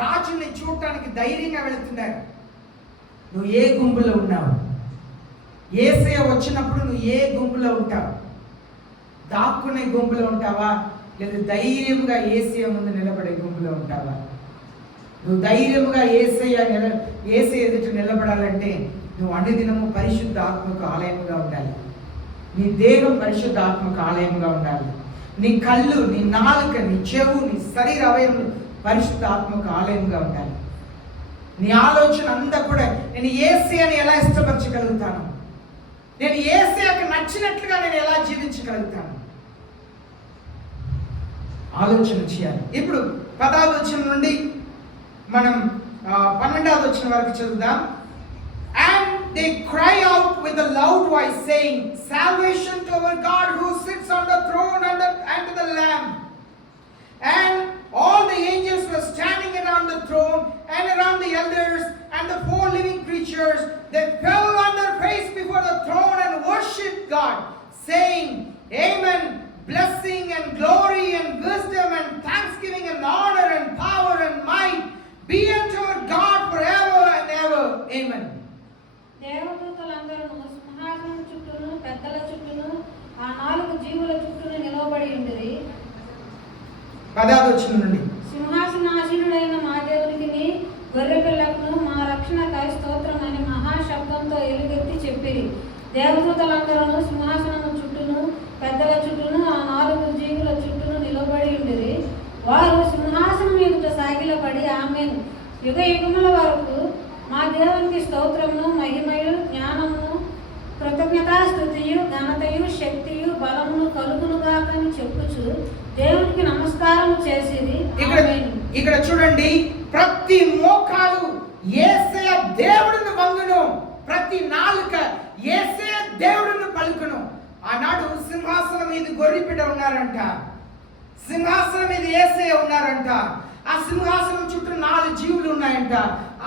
రాజుని చూడటానికి ధైర్యంగా వెళుతున్నారు. నువ్వు ఏ గుంపులో ఉన్నావు? యేసయ్య వచ్చినప్పుడు నువ్వు ఏ గుంపులో ఉంటావు? దాక్కునే గుంపులో ఉంటావా, లేదా ధైర్యంగా యేసయ్య ముందు నిలబడే గుంపులో ఉంటావా? నువ్వు ధైర్యంగా యేసయ్య ఎదుట నిలబడాలంటే నువ్వు అనుదినము పరిశుద్ధ ఆత్మకు ఆలయముగా ఉండాలి. నీ దేహం పరిశుద్ధ ఆత్మకు ఆలయముగా ఉండాలి. నీ కళ్ళు, నీ నాలుక, నీ చెవు, నీ శరీర అవయములు పరిశుద్ధ ఆత్మకు ఆలయంగా ఉండాలి. నీ ఆలోచన అంతా కూడా నేను యేసయ్యని ఎలా ఇష్టపరచగలుగుతాను, నేను యేసయ్యకు నచ్చినట్లుగా నేను ఎలా జీవించగలుగుతాను. ఆలోచన చేయాలి. ఇప్పుడు 10వ వచనం నుండి మనం 12వ వచనం వరకు చదువుదాం. And they cry out with a loud voice, saying, Salvation to our God who sits on the throne and to the Lamb. And all the angels were standing around the throne and around the elders and the 4 living creatures. They fell on their face before the throne and worshipped God, saying, Amen, blessing and glory and wisdom and thanksgiving and honor and power and might be unto our God forever and ever. Amen. దేవదూతలందరూ సింహాసనం చుట్టూను పెద్దల చుట్టూను ఆ 4 జీవుల చుట్టూను నిలవబడి ఉండిరి. 10వ వచనం నుండి సింహాసనాసీనుడైన మా దేవునికి గొర్రెపిల్లకును మా రక్షణకై స్తోత్రం అని మహాశబ్దంతో ఎలుగెత్తి చెప్పిరి. దేవదూతలందరూ సింహాసనము చుట్టూను పెద్దల చుట్టూను ఆ 4 జీవుల చుట్టూను నిలబడి ఉండిరి. వారు సింహాసనం ఎదుట సాగిలపడి ఆమెను యుగ యుగముల వరకు మా దేవునికి స్తోత్రమును మహిమయు జ్ఞానమును కృతజ్ఞతాస్తుతియు ఘనతయు శక్తియు బలమును కలుగునుగాకని చెప్పుచు దేవునికి నమస్కారం చేసిరి. ఇక్కడ చూడండి, ప్రతి మోకాలు యేసయ్య దేవుడిని వంగును, ప్రతి నాలుక యేసయ్య దేవుడిని పలుకును. ఆనాడు సింహాసనం మీద గొర్రెపిల్ల ఉన్నారంట, సింహాసనం మీద యేసయ్య ఉన్నారంట. ఆ సింహాసనం చుట్టూ 4 జీవులు ఉన్నాయంట.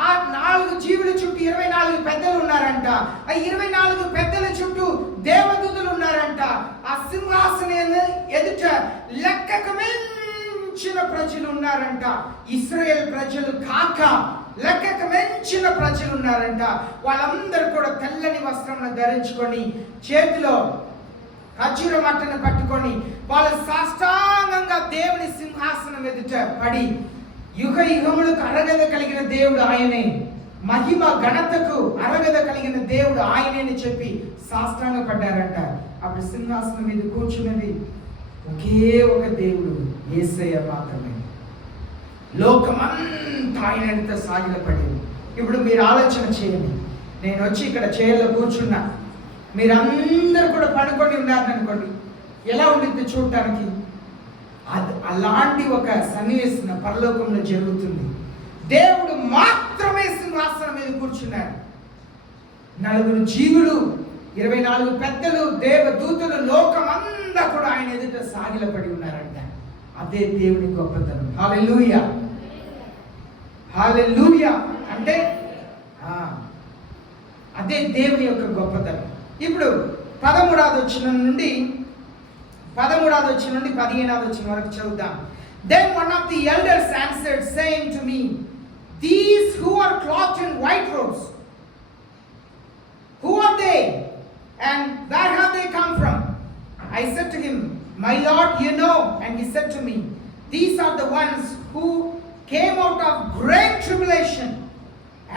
ఆ 4 జీవుల చుట్టూ 24 పెద్దలు ఉన్నారంట. ఆ 24 పెద్దల చుట్టూ దేవదూతలు ఉన్నారంట. ఆ సింహాసనం ఎదుట లెక్కకు మించిన ప్రజలు ఉన్నారంట. ఇశ్రాయేల్ ప్రజలు కాక లెక్కకు మించిన ప్రజలు ఉన్నారంట. వాళ్ళందరూ కూడా తెల్లని వస్త్రమును ధరించుకొని చేతిలో ఖర్జూర మట్టను పట్టుకొని వాళ్ళు సాష్టాంగంగా దేవుని సింహాసనం ఎదుట పడి, యుగ యుగములకు అరగద కలిగిన దేవుడు ఆయనే, మహిమ ఘనతకు అరగద కలిగిన దేవుడు ఆయనే అని చెప్పి సాష్టాంగ పడ్డారంట. అప్పుడు సింహాసనం మీద కూర్చున్నది ఒకే ఒక దేవుడు, యేసయ్య మాత్రమే. లోకమంతా ఆయనతో సాగిలపడింది. ఇప్పుడు మీరు ఆలోచన చేయండి, నేను వచ్చి ఇక్కడ చైర్లో కూర్చున్నా, మీరందరూ కూడా పడుకొని ఉన్నారని అనుకోండి, ఎలా ఉండింది చూడటానికి? అలాంటి ఒక సన్నివేశం పరలోకంలో జరుగుతుంది. దేవుడు మాత్రమే సింహాసనం మీద కూర్చున్నాడు. 4 జీవులు, 24 పెద్దలు, దేవదూతలు, లోకమంతా కూడా ఆయన ఎదుట సాగిలపడి ఉన్నారంట. అదే దేవుని గొప్పతనం. హల్లెలూయా, హల్లెలూయా. అంటే అదే దేవుని యొక్క గొప్పతనం. ఇప్పుడు 13వ వచనం నుండి 15వ వచనం వరకు చదువుదాం. Then one of the elders answered, saying to me, These who are clothed in white robes, who are they, and where have they come from? I said to him, My Lord, you know. And he said to me, These are the ones who came out of great tribulation,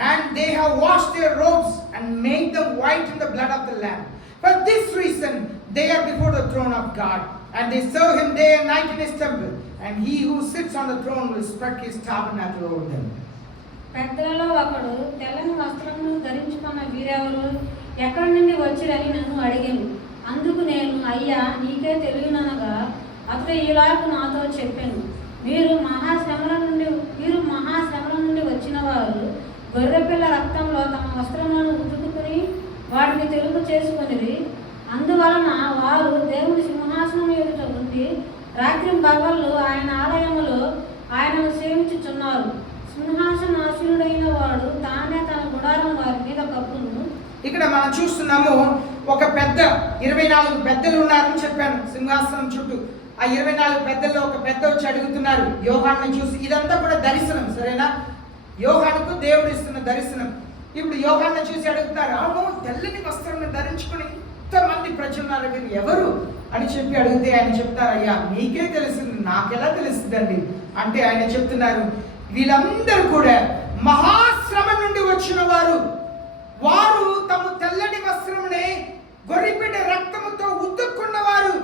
and they have washed their robes and made them white in the blood of the Lamb. For this reason they are before the throne of God, and they serve him day and night in his temple, and he who sits on the throne will spread his tabernacle over them. పెద్దలలో ఒకడు తెల్లని వస్త్రమును ధరించుకున్న వీరెవరు, ఎక్కడి నుండి వచ్చిరని నన్ను అడిగాను. అందుకు నేను, అయ్యా నీకే తెలియననగా అతడు ఈలాగు నాతో చెప్పాను, మీరు మహాశ్రమల నుండి వచ్చిన వారు గొర్రెపిల్ల రక్తంలో తమ వస్త్రములను ఉతుకుని వాటిని తెలుపు చేసుకొనిరి. అందువలన వారు దేవుని సింహాసనం ఎదుట ఉండి రాత్రింబగళ్ళు ఆయన ఆలయములో ఆయనను సేవించుచున్నారు. సింహాసనాసీనుడైన వాడు తానే తన గుడారం వారి మీద కప్పును. ఇక్కడ మనం చూస్తున్నాము, ఒక పెద్ద 24 పెద్దలు ఉన్నారని చెప్పాను సింహాసనం చుట్టూ. ఆ 24 పెద్దల్లో ఒక పెద్ద వచ్చి అడుగుతున్నారు యోహాను చూసి. ఇదంతా కూడా దర్శనం, సరేనా? యోహానుకు దేవుడు ఇస్తున్న దర్శనం. ఇప్పుడు యోహాను చూసి అడుగుతున్నారు, అవును తెల్లని వస్త్రం ధరించుకుని ఇంతమంది ప్రజలున్నారు, మీరు ఎవరు అని చెప్పి అడిగితే ఆయన చెప్తారు, అయ్యా మీకే తెలిసింది, నాకెలా తెలుస్తుందండి అంటే ఆయన చెప్తున్నారు, వీళ్ళందరూ కూడా మహాశ్రమ నుండి వచ్చిన వారు. వారు తమ తెల్లని వస్త్రమునే గొర్రెపిల్ల రక్తముతో ఉతుక్కున్నవారు.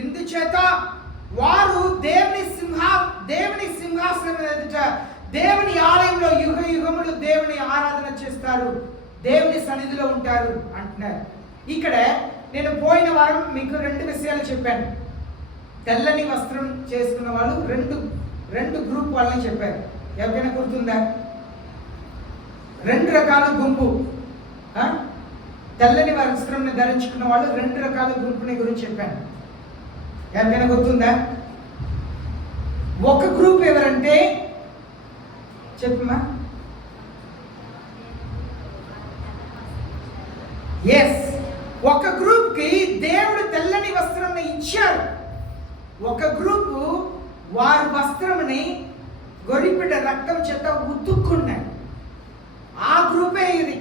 ఎందుచేత వారు దేవుని సింహాసనం ఎదుట దేవుని ఆలయంలో యుగ యుగములు దేవుని ఆరాధన చేస్తారు, దేవుని సన్నిధిలో ఉంటారు అంటున్నారు. ఇక్కడ నేను పోయిన వారం మీకు 2 విషయాలు చెప్పాను. తెల్లని వస్త్రం చేసుకున్న వాళ్ళు రెండు గ్రూప్ వాళ్ళని చెప్పారు. ఎవరికైనా గుర్తుందా? 2 రకాల గుంపు. తెల్లని వస్త్రం ధరించుకున్న వాళ్ళు 2 రకాల గుంపుని గురించి చెప్పాను. ఎవరికైనా గుర్తుందా? ఒక గ్రూప్ ఎవరంటే చెప్పమ్మా. ఎస్, ఒక గ్రూప్ కి దేవుడు తెల్లని వస్త్రం ఇచ్చారు. ఒక గ్రూపు వారి వస్త్రంని గొరిపిట రక్తం చేత ఉతుక్కున్నారు. ఆ గ్రూపే ఇది.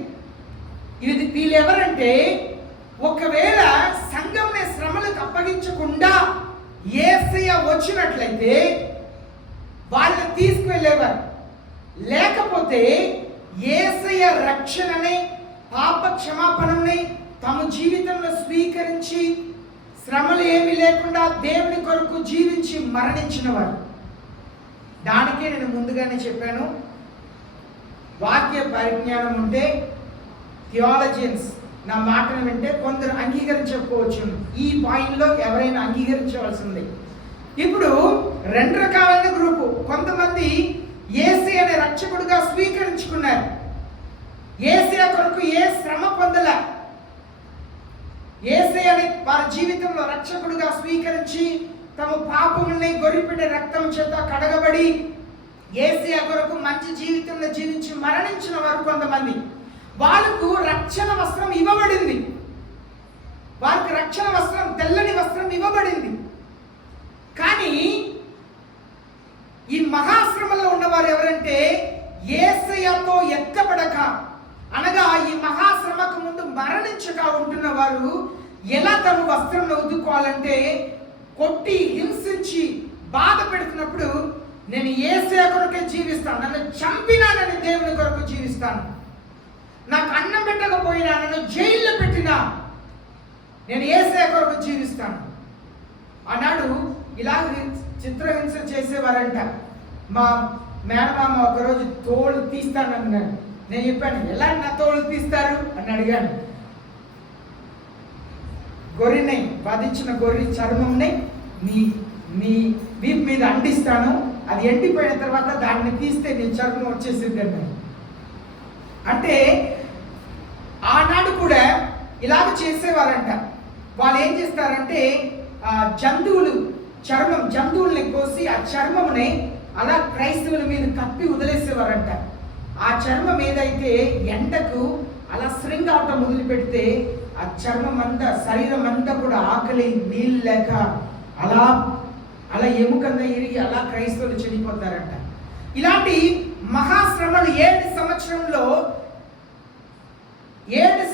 వీళ్ళు ఎవరంటే ఒకవేళ సంఘంని శ్రమలకు అప్పగించకుండా యేసయ్య వచ్చినట్లయితే వాళ్ళని తీసుకువెళ్ళేవారు. లేకపోతే యేసయ్య రక్షణని, పాప క్షమాపణని తమ జీవితంలో స్వీకరించి శ్రమలు ఏమీ లేకుండా దేవుని కొరకు జీవించి మరణించిన వారు. దానికే నేను ముందుగానే చెప్పాను, వాక్య పరిజ్ఞానం ఉంటే థియాలజియన్స్ నా మాటను వింటే కొందరు అంగీకరించకపోవచ్చు. ఈ పాయింట్లో ఎవరైనా అంగీకరించవలసింది. ఇప్పుడు 2 రకాలైన గ్రూపు. కొంతమంది యేసయ్య అనే రక్షకుడుగా స్వీకరించుకున్నారు. యేసయ్య కొరకు ఏ శ్రమ పొందల. యేసయ్య అనే వారి జీవితంలో రక్షకుడుగా స్వీకరించి తమ పాపముల్ని గొరిపిట రక్తం చేత కడగబడి యేసయ్య కొరకు మంచి జీవితంలో జీవించి మరణించిన వారు కొంతమంది. వాళ్ళకు రక్షణ వస్త్రం ఇవ్వబడింది. వారికి రక్షణ వస్త్రం, తెల్లని వస్త్రం ఇవ్వబడింది. కానీ ఈ మహాశ్రమంలో ఉన్నవారు ఎవరంటే యేసయ్యతో ఎత్తబడక, అనగా ఈ మహాశ్రమకు ముందు మరణించక ఉంటున్న వారు ఎలా తమ వస్త్రం ఉతుక్కోవాలంటే కొట్టి హింసించి బాధ పెడుతున్నప్పుడు నేను యేసయ్య కొరకే జీవిస్తాను, నన్ను చంపినా నేను దేవుని కొరకు జీవిస్తాను, నాకు అన్నం పెట్టకపోయినా నన్ను జైల్లో పెట్టినా నేను యేసయ్య కొరకు జీవిస్తాను. ఆనాడు ఇలా చిత్రహింస చేసేవారంట. మా మేనమామ ఒకరోజు తోలు తీస్తానన్నాడు. నేను చెప్పాను, ఎలా నా తోలు తీస్తారు అని అడిగాను. గొర్రెని వధించిన గొర్రె చర్మంని నీ వీపు మీద అంటిస్తాను, అది ఎండిపోయిన తర్వాత దాన్ని తీస్తే నీ చర్మం వచ్చేసింది అన్నాడు. అంటే ఆనాడు కూడా ఇలాగ చేసేవారంట. వాళ్ళు ఏం చేస్తారంటే జంతువుల్ని కోసి ఆ చర్మముని అలా క్రైస్తవుల మీద కప్పి వదిలేసేవారంట. ఆ చర్మం ఏదైతే ఎండకు అలా స్ట్రింగ్ అవటం మొదలు పెడితే ఆ చర్మం అంతా, శరీరం అంతా కూడా ఆకలి నీళ్ళు లేక అలా ఎముకంతా ఇరిగి అలా క్రైస్తవులు చనిపోతారంట. ఇలాంటి మహాశ్రమలు 7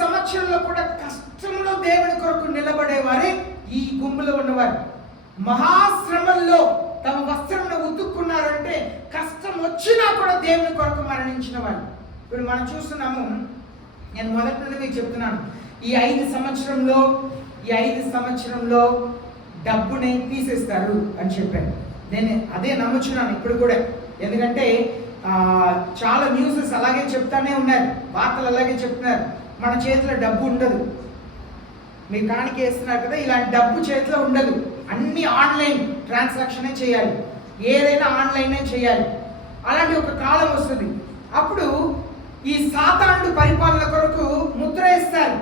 సంవత్సరంలో కూడా కష్టంలో దేవుని కొరకు నిలబడేవారే ఈ గుంపులో ఉన్నవారు. మహాశ్రమంలో తమ వస్త్రంలో ఉతుక్కున్నారంటే కష్టం వచ్చినా కూడా దేవుని కొరకు మరణించిన వాళ్ళు. ఇప్పుడు మనం చూస్తున్నాము, నేను మొదటి నుండి మీకు చెప్తున్నాను, ఈ 5 సంవత్సరంలో డబ్బుని తీసేస్తారు అని చెప్పాను. నేను అదే నమ్ముచున్నాను ఇప్పుడు కూడా. ఎందుకంటే చాలా న్యూసెస్ అలాగే చెప్తానే ఉన్నారు, వార్తలు అలాగే చెప్తున్నారు. మన చేతిలో డబ్బు ఉండదు. మీరు కాணிక వేస్తున్నారు కదా, ఇలాంటి డబ్బు చేతిలో ఉండదు. అన్ని ఆన్లైన్ ట్రాన్సాక్షనే చేయాలి, ఏదైనా ఆన్లైనే చేయాలి. అలాంటి ఒక కాలం వస్తుంది. అప్పుడు ఈ సాతానుడు పరిపాలన కొరకు ముద్ర వేస్తారు.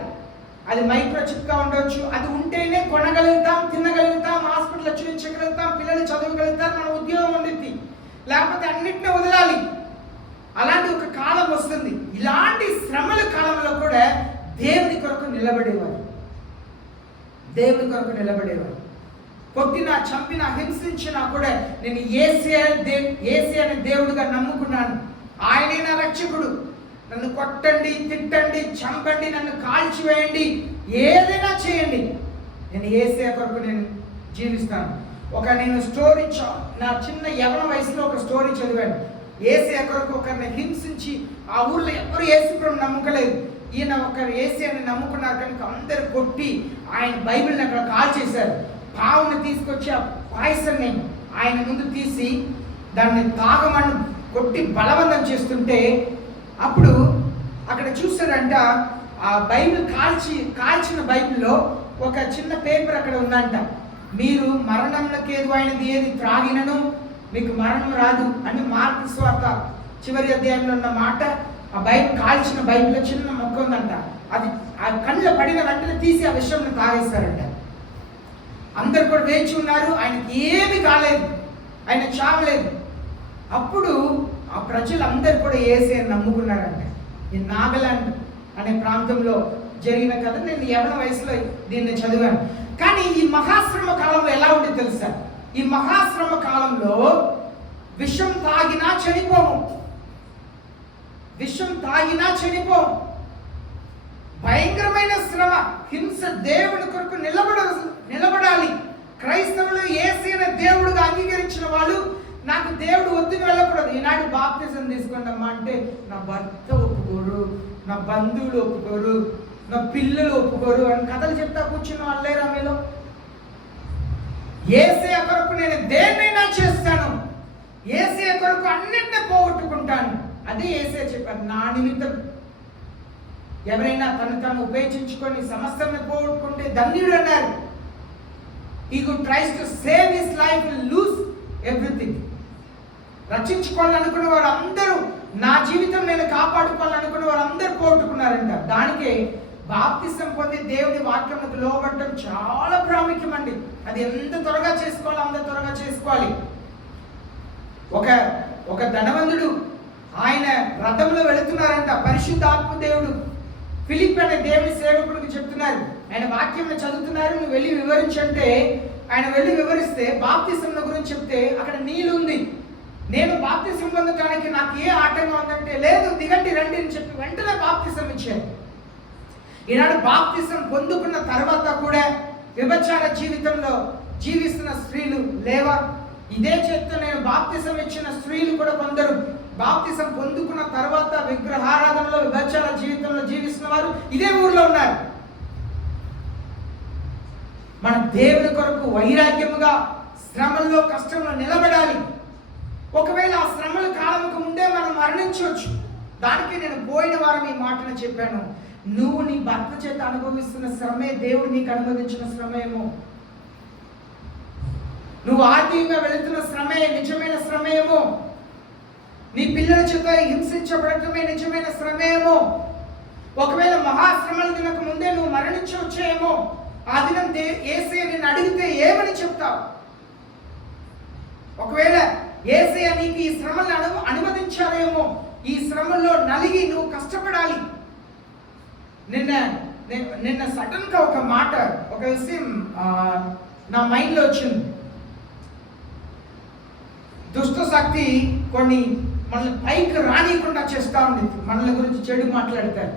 అది మైక్రోచిప్గా ఉండొచ్చు. అది ఉంటేనే కొనగలుగుతాం, తినగలుగుతాం, హాస్పిటల్ చూపించగలుగుతాం, పిల్లలు చదవగలుగుతారు, మన ఉద్యోగం ఉండిద్ది. లేకపోతే అన్నిటిని వదలాలి. అలాంటి ఒక కాలం వస్తుంది. ఇలాంటి శ్రమల కాలంలో కూడా దేవుని కొరకు నిలబడేవారు. కొట్టినా, చంపినా, హింసించినా కూడా నేను యేసయ్య అనే దేవుడిగా నమ్ముకున్నాను. ఆయనే నా రక్షకుడు. నన్ను కొట్టండి, తిట్టండి, చంపండి, నన్ను కాల్చివేయండి, ఏదైనా చేయండి, నేను యేసయ్య కొరకు నేను జీవిస్తాను. నేను స్టోరీ, నా చిన్న యవ్వన వయసులో ఒక స్టోరీ చదివాను. యేసయ్య కొరకు ఒకరిని హింసించి, ఆ ఊర్లో ఎవరు యేసుప్రభుని నమ్ముకోలేదు. ఈయన ఒకరు యేసయ్యని నమ్ముకున్నారు కనుక అందరు కొట్టి ఆయన బైబిల్ని అక్కడ కాల్ చేశారు. పావుని తీసుకొచ్చి ఆ పాయసాన్ని ఆయన ముందు తీసి దాన్ని తాగమని కొట్టి బలవంతం చేస్తుంటే అప్పుడు అక్కడ చూస్తారంట, ఆ బైబిల్ కాల్చిన బైబిల్లో ఒక చిన్న పేపర్ అక్కడ ఉందంట. మీరు మరణంలోకి ఏది ఏది త్రాగినను మీకు మరణం రాదు అని మార్కు సువార్త చివరి అధ్యాయంలో ఉన్న మాట. ఆ కాల్చిన బైబిల్లో చిన్న మొక్క ఉందంట, అది ఆ కళ్ళ పడిన వెంటనే తీసి ఆ విషయంలో తాగేస్తారంట. అందరు కూడా వేచి ఉన్నారు, ఆయనకి ఏమి కాలేదు, ఆయన చావలేదు. అప్పుడు ఆ ప్రజలందరూ కూడా యేసయ్యను నమ్ముకున్నారంట. ఈ నాగాలాండ్ అనే ప్రాంతంలో జరిగిన కథ నేను యవ్వన వయసులో దీన్ని చదివాను. కానీ ఈ మహాశ్రమ కాలంలో ఎలా ఉంటుంది తెలుసా? ఈ మహాశ్రమ కాలంలో విషం తాగినా చనిపోము, విషం తాగినా చనిపోము. భయంకరమైన శ్రమ, హింస. దేవుని కొరకు నిలబడాలి. క్రైస్తవులు యేసయ్యను దేవుడుగా అంగీకరించిన వాళ్ళు నాకు దేవుడు వద్దుకు వెళ్ళకూడదు. ఈనాడు బాప్తిజం తీసుకుంటామా అంటే నా భర్త ఒప్పుకోరు, నా బంధువులు ఒప్పుకోరు, నా పిల్లలు ఒప్పుకోరు అని కథలు చెప్తా కూర్చున్న వాళ్ళేరా మీలో? యేసయ్య కొరకు నేను దేన్నైనా చేస్తాను, యేసయ్య కొరకు అన్నింటినీ పోగొట్టుకుంటాను. అదే యేసయ్య చెప్పారు, నా నిమిత్తం ఎవరైనా తను ఉపేక్షించుకొని సమస్యను పోగొట్టుకుంటే ధన్యుడు అన్నారు. He who tries to save his life will lose everything. రక్షించుకోవాలనుకున్న వారు అందరూ, నా జీవితం నేను కాపాడుకోవాలనుకున్న వారు అందరూ పోగొట్టుకున్నారంట. దానికే బాప్తిసం పొంది దేవుని వాక్యములకు లోబడటం చాలా ప్రాముఖ్యం అండి. అది ఎంత త్వరగా చేసుకోవాలో అంత త్వరగా చేసుకోవాలి. ఒక ధనవంతుడు ఆయన రథంలో వెళుతున్నారంట. పరిశుద్ధాత్మ దేవుడు ఫిలిప్ అనే దేవుని సేవకుడికి చెప్తున్నారు, ఆయన వాక్యం చదువుతున్నారు, నువ్వు వెళ్ళి వివరించంటే ఆయన వెళ్ళి వివరిస్తే బాప్తిసం గురించి చెప్తే అక్కడ నీళ్ళు ఉంది. నేను బాప్తిసం పొందడానికి నాకు ఏ ఆటంకం ఉందంటే లేదు, దిగండి రండి అని చెప్పి వెంటనే బాప్తిసం ఇచ్చారు. ఈనాడు బాప్తిసం పొందుకున్న తర్వాత కూడా వ్యభిచార జీవితంలో జీవిస్తున్న స్త్రీలు లేవా? ఇదే చేత్తో నేను బాప్తిసం ఇచ్చిన స్త్రీలు కూడా కొందరు బాప్తిసం పొందుకున్న తర్వాత విగ్రహారాధనలో వ్యభిచార జీవితంలో జీవిస్తున్న వారు ఇదే ఊర్లో ఉన్నారు. మన దేవుని కొరకు వైరాగ్యముగా శ్రమల్లో కష్టంలో నిలబడాలి. ఒకవేళ ఆ శ్రమల కాలంకు ముందే మనం మరణించవచ్చు. దానికి నేను పోయిన వారం ఈ మాటను చెప్పాను. నువ్వు నీ భర్త చేత అనుభవిస్తున్న శ్రమే దేవుడు నీకు అనుభవించిన శ్రమేమో, నువ్వు ఆర్థికంగా వెళుతున్న శ్రమే నిజమైన శ్రమేమో, నీ పిల్లల చేత హింసించబడటమే నిజమైన శ్రమేమో. ఒకవేళ మహాశ్రమల దినకు ముందే నువ్వు మరణించవచ్చేమో. ఆ దినం యేసయ్య నిన్ను అడిగితే ఏమని చెప్తావు? ఒకవేళ యేసయ్య నీకు ఈ శ్రమలను అనుమతించారేమో, ఈ శ్రమల్లో నలిగి నువ్వు కష్టపడాలి. నిన్న సడన్ గా ఒక మాట, ఒక విషయం నా మైండ్లో వచ్చింది. దుష్ట శక్తి కొన్ని మనల్ని పైకి రానియకుండా చేస్తూ ఉండేది. మనల్ని గురించి చెడు మాట్లాడతారు,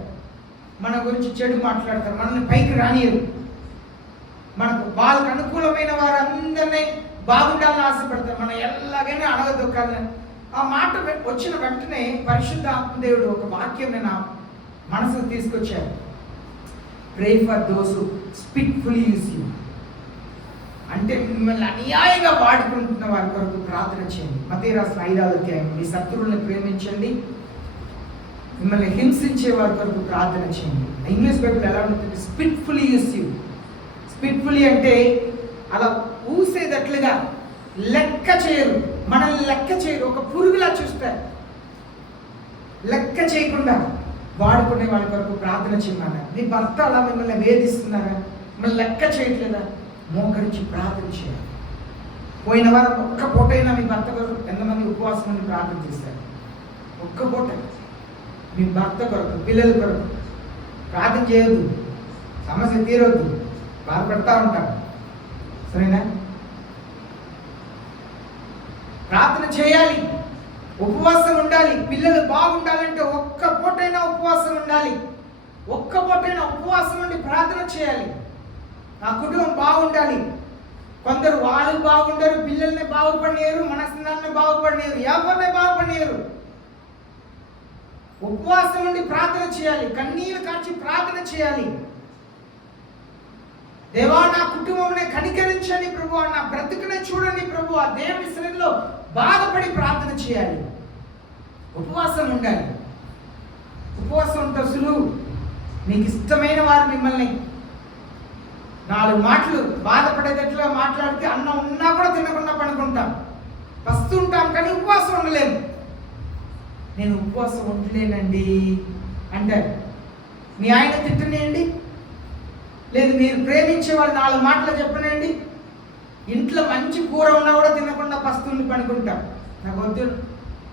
మన గురించి చెడు మాట్లాడతారు, మనల్ని పైకి రానియరు. మనకు వాళ్ళకు అనుకూలమైన వారందరినీ బాగుండాలని ఆశపడతారు, మనం ఎలాగైనా అడగదొక్కాలని. ఆ మాట వచ్చిన వెంటనే పరిశుద్ధ ఆత్మదేవుడు ఒక వాక్యం నా మనసుకు తీసుకొచ్చారు. Pray for those who spitefully use you. అంటే మిమ్మల్ని అన్యాయంగా వాడుకుంటున్న వారి కొరకు ప్రార్థన చేయండి. మత్తయి రాసిన 5వ అధ్యాయం, మీ శత్రువులను ప్రేమించండి, మిమ్మల్ని హింసించే వారి కొరకు ప్రార్థన చేయండి. ఇంగ్లీష్ బైబిల్ ఎలా ఉంటుంది? స్పిట్ఫుల్లీ యూజ్ యూ. స్పిట్ఫుల్లీ అంటే అలా ఊసేదట్లుగా లెక్క చేయరు, మనల్ని లెక్క చేయరు, ఒక పురుగులా చూస్తారు. లెక్క చేయకుండా వాడుకునే వాళ్ళ కొరకు ప్రార్థన చేయమన్నా. నీ భర్త అలా మిమ్మల్ని వేధిస్తున్నారా? మిమ్మల్ని లెక్క చేయట్లేదా? మోకరించి ప్రార్థన చేయాలి. పోయిన వారం ఒక్క పూటైనా మీ భర్త కొరకు ఎంతమంది ఉపవాసం ఉండి ప్రార్థన చేశారు? ఒక్క పూట మీ భర్త కొరకు, పిల్లల కొరకు ప్రార్థన చేయొద్దు. సమస్య తీరవద్దు, బాధపడతా ఉంటాం. సరేనా? ప్రార్థన చేయాలి, ఉపవాసం ఉండాలి. పిల్లలు బాగుండాలంటే ఒక్క పూటైనా ఉపవాసం ఉండాలి. ఒక్క పూటైనా ఉపవాసం ఉండి ప్రార్థన చేయాలి. నా కుటుంబం బాగుండాలి. కొందరు వాళ్ళు బాగుండరు, పిల్లల్ని బాగుపడినారు, మనసుని బాగుపడినారు, ఎవరిని బాగుపడినారు. ఉపవాసం ఉండి ప్రార్థన చేయాలి, కన్నీరు కార్చి ప్రార్థన చేయాలి. దేవా, నా కుటుంబంని కనికరించండి ప్రభు, నా బ్రతుకునే చూడండి ప్రభు. ఆ దేవుని సన్నిధిలో బాధపడి ప్రార్థన చేయాలి. ఉపవాసం ఉండాలి. ఉపవాసం ఉంటే సులువు. నీకు ఇష్టమైన వారు మిమ్మల్ని 4 మాటలు బాధపడేటట్లుగా మాట్లాడితే అన్నం ఉన్నా కూడా తినకుండా పడుకుంటాం, వస్తుంటాం, కానీ ఉపవాసం ఉండలేము. నేను ఉపవాసం ఉండలేనండి అంటారు. మీ ఆయన తిట్టనేయండి, లేదు మీరు ప్రేమించే వాళ్ళు 4 మాటలు చెప్పనండి, ఇంట్లో మంచి కూర ఉన్నా కూడా తినకుండా పస్తుండి పడుకుంటాం. నాకు వద్దు,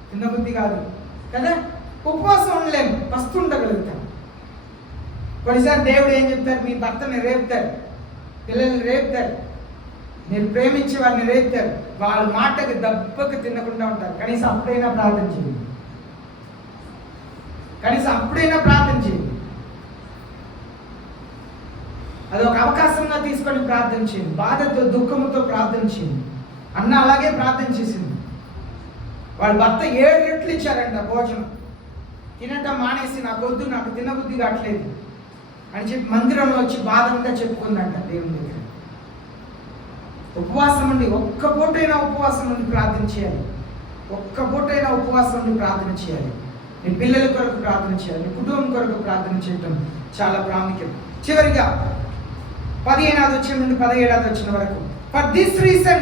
తినబుద్ధి కాదు కదా. ఉపవాసం ఉండలేము, పస్తుండగలుగుతాం. కొన్నిసారి దేవుడు ఏం చెప్తారు, మీ భర్తని రేపుతారు, పిల్లల్ని రేపుతారు, మీరు ప్రేమించే వారిని రేపుతారు, వాళ్ళ మాటకి దెబ్బకి తినకుండా ఉంటారు. కనీసం అప్పుడైనా ప్రార్థన చేయండి, కనీసం అప్పుడైనా ప్రార్థన చేయండి. అదొక అవకాశంగా తీసుకొని ప్రార్థన చేయండి. బాధతో దుఃఖంతో ప్రార్థన చేయండి. అన్న అలాగే ప్రార్థన చేసింది. వాళ్ళ భర్త 7 రెట్లు ఇచ్చారంట భోజనం, తినటం మానేసి నాకు వద్దు, నాకు తినబుద్ధి కావట్లేదు అని చెప్పి మందిరంలో వచ్చి బాధంగా చెప్పుకుందంట దేవుని దగ్గర. ఉపవాసం ఉండి, ఒక్క పూటైనా ఉపవాసం ఉండి ప్రార్థన చేయాలి. ఒక్క పూటైనా ఉపవాసం ఉండి ప్రార్థన చేయాలి. నీ పిల్లల కొరకు ప్రార్థన చేయాలి, నీ కుటుంబం కొరకు ప్రార్థన చేయటం చాలా ప్రాముఖ్యం. చివరిగా 15వ వచనం నుండి 17వ వచనం వరకు. For this reason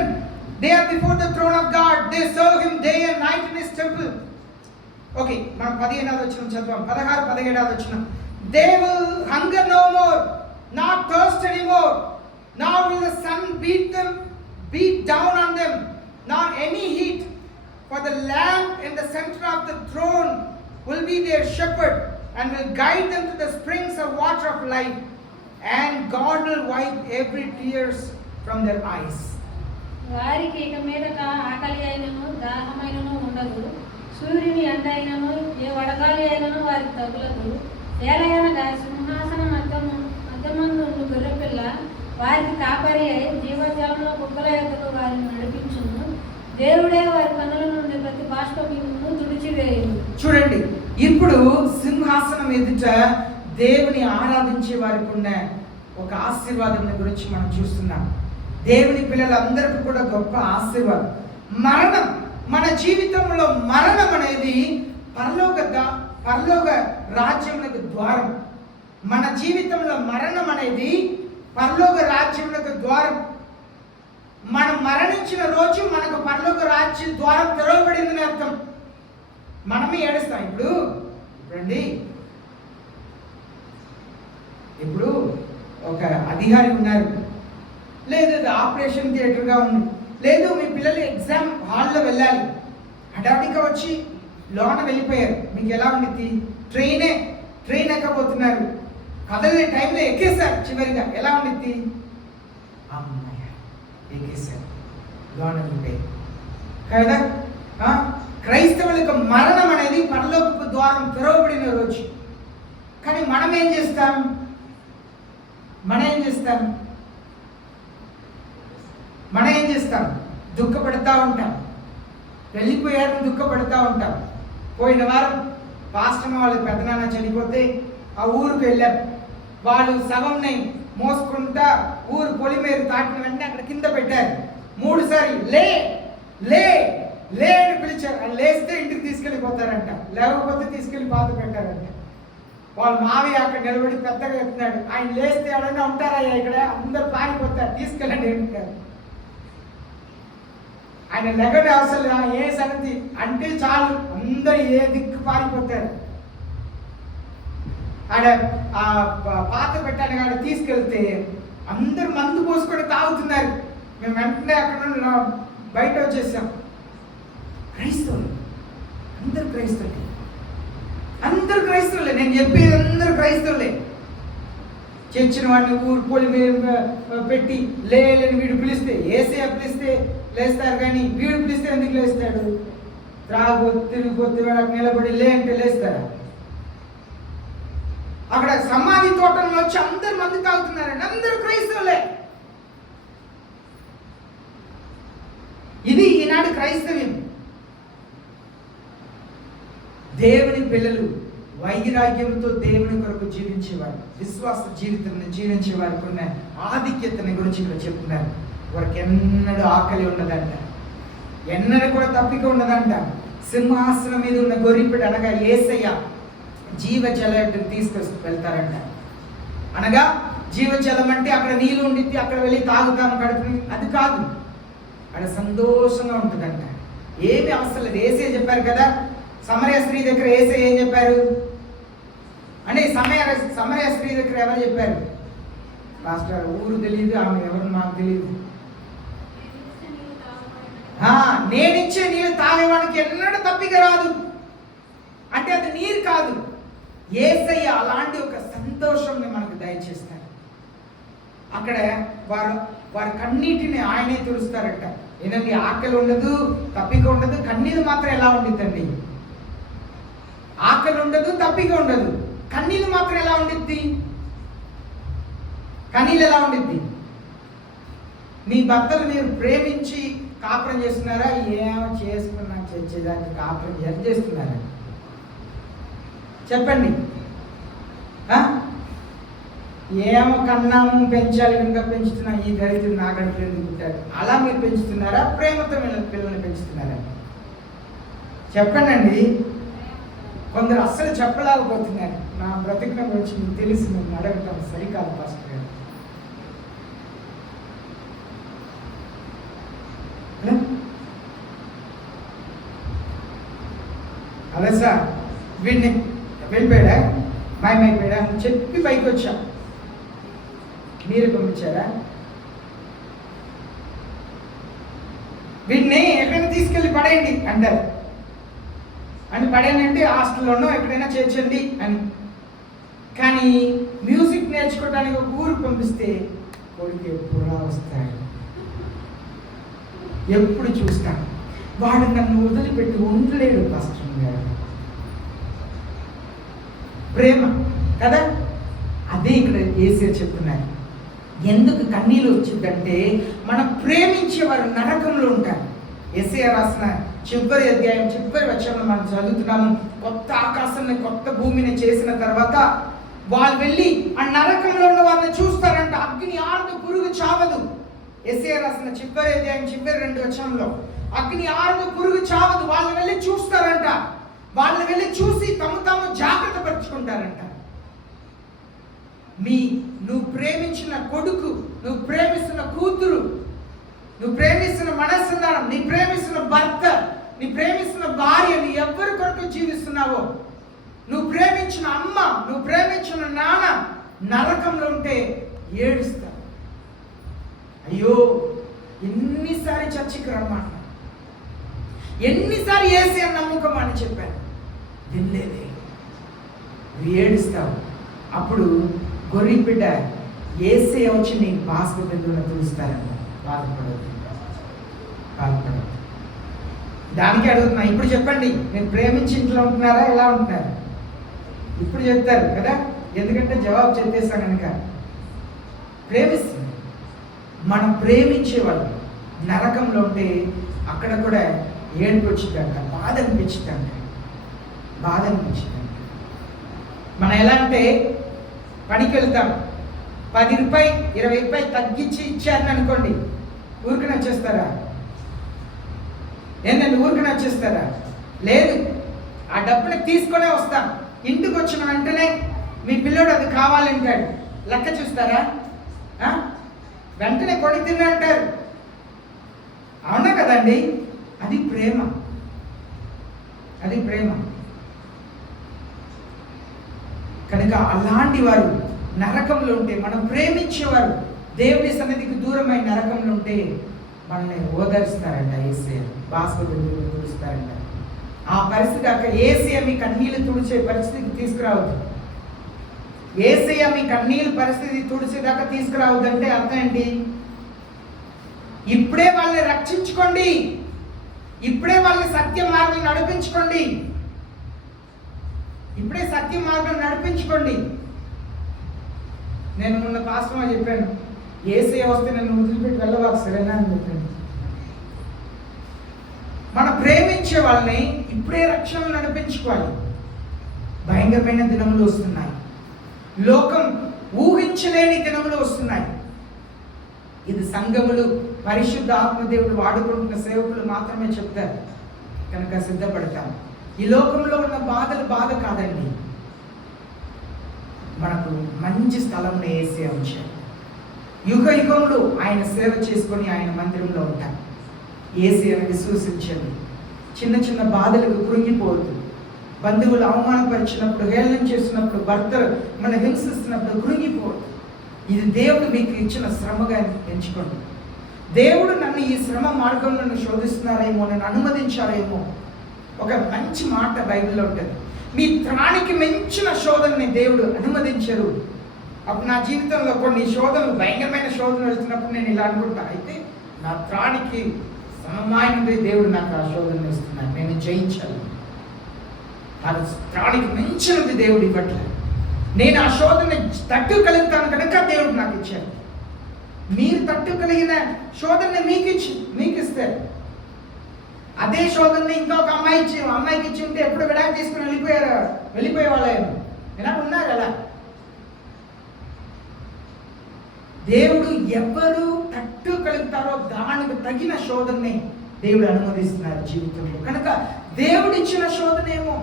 they are before the throne of God, they serve him day and night in his temple. Okay, మనం 15వ వచనం చదువుదాం. 16, 17వ వచనం. They will hunger no more, not thirst anymore, nor will the sun beat down on them, nor any heat. For the Lamb in the center of the throne will be their shepherd and will guide them to the springs of water of life, and God will wipe every tears from their eyes. వారికి ఇక మీదట ఆకలి అయినను దాహమైనను ఉండదు, సూర్యుని ఎండ అయినను ఏ వడగాలి అయినను వారికి తగులదు. ఏలయనగా సింహాసనం మధ్యమందు గొర్రెపిల్ల వారికి కాపరి అయి జీవజలంలో కుక్కల ఎద్దకు వారిని నడిపించును. దేవుడే వారి కన్నుల నుండి ప్రతి బాష్పము తుడిచివేయును. చూడండి, ఇప్పుడు సింహాసనం ఎదుట దేవుని ఆరాధించే వారికి ఉన్న ఒక ఆశీర్వాదం గురించి మనం చూస్తున్నాం. దేవుని పిల్లలందరికీ కూడా గొప్ప ఆశీర్వాదం. మరణం, మన జీవితంలో మరణం అనేది పరలోక రాజ్యములకు ద్వారం. మన జీవితంలో మరణం అనేది పరలోక రాజ్యములకు ద్వారం. మనం మరణించిన రోజు మనకు పరలోక రాజ్య ద్వారం తెరవబడిందని అర్థం. మనమే ఏడుస్తాం. ఇప్పుడు ఒక అధికారి ఉన్నారు, లేదు ఆపరేషన్ థియేటర్గా ఉంది, లేదు మీ పిల్లలు ఎగ్జామ్ హాల్లో వెళ్ళాలి, హఠాత్తుగా వచ్చి లోన వెళ్ళిపోయారు. మీకు ఎలా ఉండిద్ది? ట్రైన్ ఎక్కబోతున్నారు, కదలే టైంలో ఎక్కేశారు, చివరిగా ఎలా ఉండిద్ది? అమ్మాయ ఎక్కేశారు, లోన వెళ్ళిపోయారు కదా. క్రైస్తవులకు మరణం అనేది పరలోకపు ద్వారం తెరవబడిన రోజు. కానీ మనం ఏం చేస్తాం? దుఃఖపడతా ఉంటాం. వెళ్ళిపోయారని దుఃఖపడతా ఉంటాం. పోయిన వారం పాస్టర్ వాళ్ళ పెద్దనాన్న చనిపోతే ఆ ఊరికి వెళ్ళాం. వాళ్ళు శవంని మోసుకుంటా ఊరు పొలిమేరు దాటిన వెంటనే అక్కడ కింద పెట్టారు. 3 సార్లు లే లే లే అని పిలిచారు. అది లేస్తే ఇంటికి తీసుకెళ్ళిపోతారంట, లేకపోతే తీసుకెళ్ళి పాత పెట్టారంట. వాళ్ళ మావయ్య అక్కడ నిలబడి పెద్దగా చెప్తున్నాడు, ఆయన లేస్తే ఎవరైనా ఉంటారా ఇక్కడ? అందరు పారిపోతారు, తీసుకెళ్ళండి అంటారు. ఆయన లెగని అవసరం ఏ సంగతి అంటే చాలు, అందరు ఏ దిక్కు పారిపోతారు. ఆడ ఆ పాత పెట్టాను కాడ తీసుకెళ్తే అందరు మందు పోసుకొని తాగుతున్నారు. మేము వెంటనే అక్కడ బయట వచ్చేసాం. క్రైస్తవులు, అందరు క్రైస్తవులే. నేను చెప్పేది అందరు క్రైస్తవులే. చర్చిన వాడిని ఊరు పోలి పెట్టి లేని వీడు పిలిస్తే, ఏసే పిలిస్తే లేస్తారు, కానీ వీడు పిలిస్తే ఎందుకు లేస్తాడు? తిరిగిపోతే వాడు నిలబడి లే అంటే లేస్తారా? అక్కడ సమాధి తోటంలో వచ్చి అందరు మంది తాగుతున్నారండి, అందరూ క్రైస్తవులే. ఇది ఈనాడు క్రైస్తవ్యం. దేవుని పిల్లలు వైరాగ్యంతో దేవుని కొరకు జీవించేవారు, విశ్వాస జీవితాన్ని జీవించే వారికి ఉన్న ఆధిక్యతని గురించి ఇక్కడ చెప్తున్నారు. వారికి ఎన్నడూ ఆకలి ఉండదంట, ఎన్నడూ కూడా తప్పిక ఉండదంట. సింహాసనం మీద ఉన్న గొర్రెపిల్ల అనగా యేసయ్య జీవ జలాన్ని తీసుకు వెళ్తారంట. అనగా జీవజలం అంటే అక్కడ నీళ్ళు ఉండిద్ది, అక్కడ వెళ్ళి తాగుతాం కడుపుని, అది కాదు. అక్కడ సంతోషంగా ఉంటుందంట. ఏమి అవసరం లేదు. ఏసే చెప్పారు కదా, సమరయ స్త్రీ దగ్గర ఏసే ఏం చెప్పారు అంటే, సమరయ స్త్రీ దగ్గర ఎవరు చెప్పారు? పాస్టర్ ఊరు తెలియదు, ఆమె ఎవరు మాకు తెలియదు. నేనిచ్చే నీళ్ళు తాగేవాడికి ఎన్నడూ తప్పిక రాదు అంటే అది నీరు కాదు. యేసయ్య అలాంటి ఒక సంతోషంని మనకు దయచేస్తారు. అక్కడ వారి కన్నీటిని ఆయనే తుడుస్తారట. ఏనండి, ఆకలి ఉండదు, తప్పిక ఉండదు, కన్నీళ్ళు మాత్రం ఎలా ఉండిద్దండి? ఆకలి ఉండదు, తప్పిక ఉండదు, కన్నీళ్ళు మాత్రం ఎలా ఉండిద్ది? కన్నీళ్ళు ఎలా ఉండిద్ది? మీ భర్తలు మీరు ప్రేమించి కాపురం చేస్తున్నారా? ఏమో చేసుకున్నా చచ్చేదాన్ని కాపురం చేస్తున్నారా? చెప్పండి. ఏమో కన్నాము, పెంచాలి, ఇంకా పెంచుతున్నా, ఈ దరిద్రుడు నా గడుపులో ఎందుకుంటాడు, అలా మీరు పెంచుతున్నారా? ప్రేమతో పిల్లల్ని పెంచుతున్నారా? చెప్పండి. కొందరు అస్సలు చెప్పలేకపోతున్నారు. నా బ్రతికిన గురించి మీకు తెలిసి నేను అడగటం సరికాదు పాస్టర్ గారు. అదే సార్, వీడిని వెళ్ళిపోయాడా, మాయమైపోయాడా అని చెప్పి పైకి వచ్చా. మీరే పంపించారా? వీడిని ఎక్కడైనా తీసుకెళ్ళి పడేయండి అంటారు. అని పడేయండి, హాస్టల్లోనో ఎక్కడైనా చేర్చండి అని. కానీ మ్యూజిక్ నేర్చుకోవడానికి ఒక ఊరు పంపిస్తే కొడుకు ఎప్పుడు వస్తాడు, ఎప్పుడు చూస్తాను, వాడు నన్ను వదిలిపెట్టి ఉండలేడు పాస్టర్ గారు. ప్రేమ కదా, అదే ఇక్కడ యేసయ్య చెప్తున్నారు. ఎందుకు కన్నీళ్ళు వచ్చిందంటే, మనం ప్రేమించేవారు నరకంలో ఉంటారు. యేసయ్య రాసిన చివరి అధ్యాయం చివరి వచనంలో మనం చదువుతున్నాము. కొత్త ఆకాశాన్ని కొత్త భూమిని చేసిన తర్వాత వాళ్ళు వెళ్ళి ఆ నరకంలో ఉన్న వాళ్ళని చూస్తారంట. అగ్ని ఆరదు, పురుగు చావదు. యేసయ్య రాసిన చివరి అధ్యాయం చివరి 2 వచనంలో అగ్ని ఆరదు, పురుగు చావదు. వాళ్ళు వెళ్ళి చూస్తారంట. వాళ్ళు వెళ్ళి చూసి తాము జాగ్రత్త పరుచుకుంటారంట. నువ్వు ప్రేమించిన కొడుకు, నువ్వు ప్రేమిస్తున్న కూతురు, నువ్వు ప్రేమిస్తున్న మనస్సున్నారం, నీ ప్రేమిస్తున్న భర్త, నీ ప్రేమిస్తున్న భార్య, నీ ఎవరి కొరకు జీవిస్తున్నావో, నువ్వు ప్రేమించిన అమ్మ, నువ్వు ప్రేమించిన నాన్న నరకంలో ఉంటే ఏడుస్తా. అయ్యో, ఎన్నిసారి చర్చికి రమ్మన్నా, ఎన్నిసారి యేసయ్య నమ్మకం అని చెప్పాను, వినలేదే, ఏడుస్తావు. అప్పుడు గొర్రె బిడ్డ యేసయ్య వచ్చి నీ బాస్కు బిడ్డను చూస్తారన్న. బాధపడదు. దానికి అడుగుతున్నా. ఇప్పుడు చెప్పండి, మీరు ప్రేమించి ఇంట్లో ఉంటున్నారా, ఎలా ఉంటున్నారు? ఇప్పుడు చెప్తారు కదా, ఎందుకంటే జవాబు చెప్పేస్తాం కనుక. ప్రేమిస్తుంది. మనం ప్రేమించేవాళ్ళు నరకంలో ఉంటే అక్కడ కూడా ఏడుపు వచ్చిందంట, బాధ అనిపించిందంట. మనం ఎలా అంటే, పనికి వెళ్తాం, 10 రూపాయలు 20 రూపాయలు తగ్గించి ఇచ్చారని అనుకోండి, ఊరికనే వచ్చేస్తారా? ఏంటంటే ఊరికనే వచ్చేస్తారా? లేదు, ఆ డబ్బుని తీసుకొనే వస్తాం. ఇంటికి వచ్చిన వెంటనే మీ పిల్లోడు అది కావాలంటాడు, లెక్క చూస్తారా? వెంటనే కొని తిన్నంటారు. అవునా కదండి? అది ప్రేమ. కనుక అలాంటి వారు నరకంలో ఉంటే, మనం ప్రేమించేవారు దేవుని సన్నిధికి దూరమైన నరకంలో ఉంటే మనల్ని ఓదరుస్తారంట. యేసయ్య బాస్కెట్ తుడుస్తారంట. ఆ పరిస్థితి అక్కడ యేసయ్య మీ కన్నీళ్లు తుడిచే పరిస్థితికి తీసుకురావద్దు. యేసయ్య మీ కన్నీళ్ళు పరిస్థితి తుడిచేదాకా తీసుకురావద్దంటే అర్థం ఏంటి? ఇప్పుడే వాళ్ళని రక్షించుకోండి, ఇప్పుడే వాళ్ళని సత్య మార్గం నడిపించుకోండి, ఇప్పుడే సత్య మార్గం నడిపించుకోండి. నేను మొన్న పాస్టర్ చెప్పాను, యేసయ్య వస్తే నన్ను వదిలిపెట్టి వెళ్ళవాకు, సరేనా అని చెప్పాను. మనం ప్రేమించే వాళ్ళని ఇప్పుడే రక్షణ నడిపించుకోవాలి. భయంకరమైన దినములు వస్తున్నాయి, లోకం ఊహించలేని దినములు వస్తున్నాయి. ఇది సంఘములు, పరిశుద్ధ ఆత్మదేవుడు వాడుకుంటున్న సేవకులు మాత్రమే చెప్తారు కనుక సిద్ధపడతాం. ఈ లోకంలో ఉన్న బాధలు బాధ కాదండి. మనకు మంచి స్థలంలో యేసయ్య ఉంచాడు. యుగ యుగములు ఆయన సేవ చేసుకొని ఆయన మందిరంలో ఉంటారు. యేసయ్యను విశ్వసించండి. చిన్న చిన్న బాధలకు కృంగిపోవద్దు. బంధువులు అవమానపరిచినప్పుడు, హేళన చేసినప్పుడు, భర్తలు మన హింసిస్తున్నప్పుడు కృంగిపోవద్దు. ఇది దేవుడు మీకు ఇచ్చిన శ్రమగా ఎంచుకోండి. దేవుడు నన్ను ఈ శ్రమ మార్గంలో నన్ను శోధిస్తున్నారేమో, నన్ను అనుమతించారేమో. ఒక మంచి మాట బైబిల్లో ఉంటుంది, మీ త్రానికి మించిన శోధనని దేవుడు అనుమతించరు. అప్పుడు నా జీవితంలో కొన్ని శోధనలు, భయంకరమైన శోధనలు వెళ్తున్నప్పుడు నేను ఇలా అనుకుంటా, అయితే నా త్రానికి సమమైనది దేవుడు నాకు ఆ శోధన ఇస్తున్నాడు, నేను జయించాలి. ఆ త్రానికి మించినది దేవుడు ఇవ్వట్లేదు. నేను ఆ శోధన తట్టుకలుగుతాను కనుక దేవుడు నాకు ఇచ్చాడు. మీరు తట్టుకలిగిన శోధనని మీకు ఇస్తారు. అదే శోధనని ఇంకొక అమ్మాయికి ఇచ్చి ఉంటే ఎప్పుడు విడాకు తీసుకుని వెళ్ళిపోయే వాళ్ళేమో. ఎలా ఉన్నారు అలా. దేవుడు ఎవరు తట్టుకలుగుతారో దానికి తగిన శోధనని దేవుడు అనుమతిస్తున్నారు జీవితంలో. కనుక దేవుడు ఇచ్చిన శోధనేమో,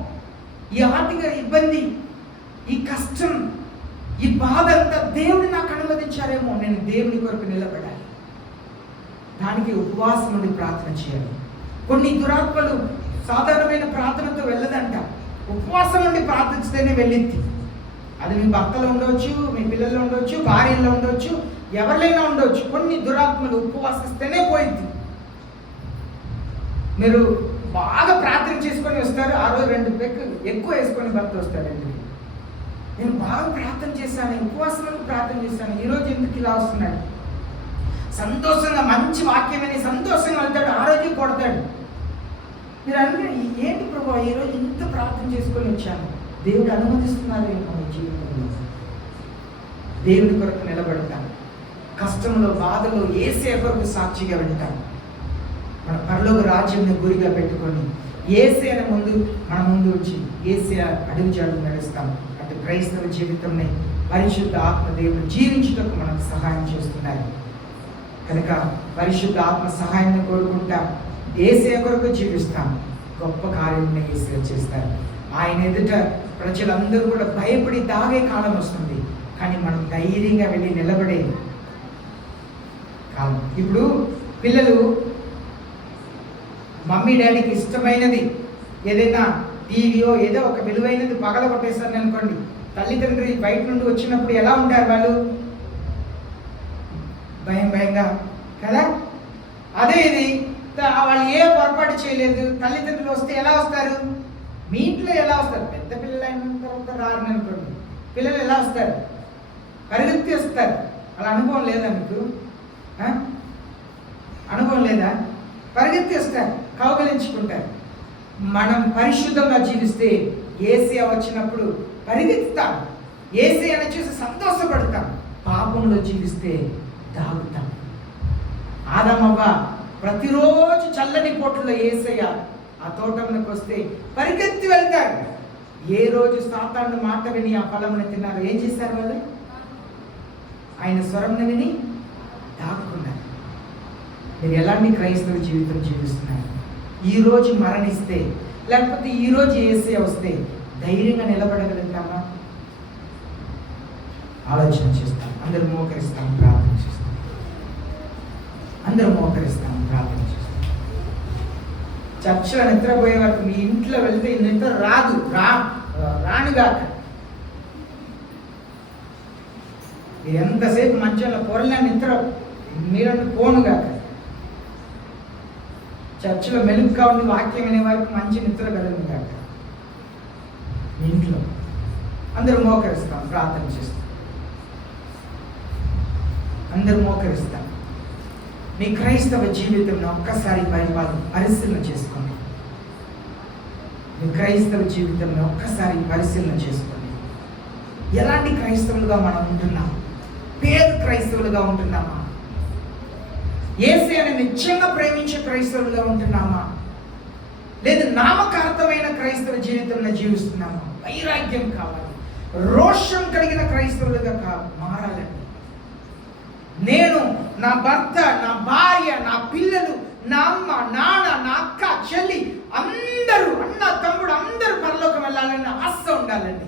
ఈ ఆర్థిక ఇబ్బంది, ఈ కష్టం, ఈ బాధ అంతా దేవుడు నాకు అనుమతించారేమో, నేను దేవుని కొరకు నిలబడాలి. దానికి ఉపవాసం నుండి ప్రార్థన చేయాలి. కొన్ని దురాత్మలు సాధారణమైన ప్రార్థనతో వెళ్ళదంట, ఉపవాసం నుండి ప్రార్థిస్తేనే వెళ్ళింది. అది మీ భర్తలో ఉండవచ్చు, మీ పిల్లల్లో ఉండవచ్చు, భార్యలో ఉండవచ్చు, ఎవరిలైనా ఉండవచ్చు. కొన్ని దురాత్మలు ఉపవాసిస్తేనే పోయింది. మీరు బాగా ప్రార్థన చేసుకొని వస్తారు, ఆ రోజు 2 పెగ్గులు ఎక్కువ వేసుకొని భర్త వస్తాడండి. నేను బాగా ప్రార్థన చేశాను, ఉపవాసంలో ప్రార్థన చేశాను, ఈరోజు ఎందుకు ఇలా వస్తున్నాడు? సంతోషంగా మంచి వాక్యమని సంతోషంగా వెళ్తాడు, ఆ రోజు కొడతాడు. మీరు అనుకుని ఏంటి ప్రభు ఈరోజు ఇంత ప్రార్థన చేసుకొని వచ్చాను, దేవుడు అనుమతిస్తున్నారేమో మీ జీవితంలో. దేవుడి కొరకు నిలబడతాను, కష్టంలో బాధలో యేసయ్య కొరకు సాక్షిగా వెళ్తాను. మన పరలోక రాజ్యంని గురిగా పెట్టుకొని యేసయ్యన మన ముందు వచ్చి యేసయ్య అడుగుజాడలు నడుస్తాం. అటు క్రైస్తవ జీవితంని పరిశుద్ధ ఆత్మ దేవుడు జీవించుటకు మనకు సహాయం చేస్తున్నారు. కనుక పరిశుద్ధ ఆత్మ సహాయాన్ని కోరుకుంటాం, యేసయ్య కొరకు జీవిస్తాం. గొప్ప కార్యాలను యేసయ్య చేస్తారు. ఆయన ఎదుట ప్రజలందరూ కూడా భయపడి దాగే కాలం వస్తుంది, కానీ మనం ధైర్యంగా వెళ్ళి నిలబడే కాలం. ఇప్పుడు పిల్లలు మమ్మీ డాడీకి ఇష్టమైనది ఏదైనా టీవీయో ఏదో ఒక విలువైనది పగల కొట్టేస్తాను అనుకోండి, తల్లిదండ్రులు బయట నుండి వచ్చినప్పుడు ఎలా ఉంటారు వాళ్ళు? భయంగా కదా. అదే ఇది వాళ్ళు ఏ పొరపాటు చేయలేదు, తల్లిదండ్రులు వస్తే ఎలా వస్తారు? మీ ఇంట్లో ఎలా వస్తారు? పెద్ద పిల్లలు అయిన తర్వాత రారని అనుకోండి, పిల్లలు ఎలా వస్తారు? పరిగెత్తి వస్తారు. అలా అనుభవం లేదా మీకు? అనుభవం లేదా? పరిగెత్తి వస్తారు, కౌగలించుకుంటారు. మనం పరిశుద్ధంగా జీవిస్తే యేసయ్య వచ్చినప్పుడు పరిగెత్తుతాం, యేసయ్యను చూసి సంతోషపడతాం. పాపంలో జీవిస్తే దాగుతాం. ఆదమవ్వ ప్రతిరోజు చల్లని పోట్లలో యేసయ్య ఆ తోటంలోకి వస్తే పరిగెత్తి వెళ్తారు. ఏ రోజు సాతాను మాట విని ఆ ఫలంని తిన్నారు, ఏం చేశారు వాళ్ళు? ఆయన స్వరంని విని దాక్కున్నారు. మీరు ఎలాంటి క్రైస్తవ జీవితం జీవిస్తున్నారు? ఈరోజు మరణిస్తే, లేకపోతే ఈరోజు యేసయ్య వస్తే ధైర్యంగా నిలబడగలుగుతామా? ఆలోచన చేస్తాం. అందరూ మోకరిస్తాం, ప్రార్థన చేస్తాం. అందరూ మోకరిస్తాం, ప్రార్థన చేస్తాం. చర్చలో నిద్రపోయే వరకు మీ ఇంట్లో వెళ్తే నిద్ర రానుగా. మీరు ఎంతసేపు మంచంలో పొరలే నిద్ర మీరంటూ పోనుగా. చర్చిలో మెలుగుగా ఉండి వాక్యం అనే వరకు మంచి నిద్ర కలుగును కాక. మీ ఇంట్లో అందరూ మోకరిస్తాం, ప్రార్థన చేస్తాం. అందరూ మోకరిస్తాం. మీ క్రైస్తవ జీవితంలో ఒక్కసారి పరిశీలన చేసుకోండి. మీ క్రైస్తవ జీవితంలో ఒక్కసారి పరిశీలన చేసుకోండి. ఎలాంటి క్రైస్తవులుగా మనం ఉంటున్నాం? పేద క్రైస్తవులుగా ఉంటున్నామా? యేసయ్యను నిత్యంగా ప్రేమించే క్రైస్తవులుగా ఉంటున్నామా? లేదు నామకార్థమైన క్రైస్తవ జీవితంలో జీవిస్తున్నామా? వైరాగ్యం కావాలి, రోషం కలిగిన క్రైస్తవులుగా మారాలండి. నేను, నా భర్త, నా భార్య, నా పిల్లలు, నా అమ్మ, నాన్న, నా అక్క, చెల్లి, అందరూ, అన్న, తమ్ముడు అందరూ పరలోకం వెళ్ళాలని ఆశ ఉండాలండి.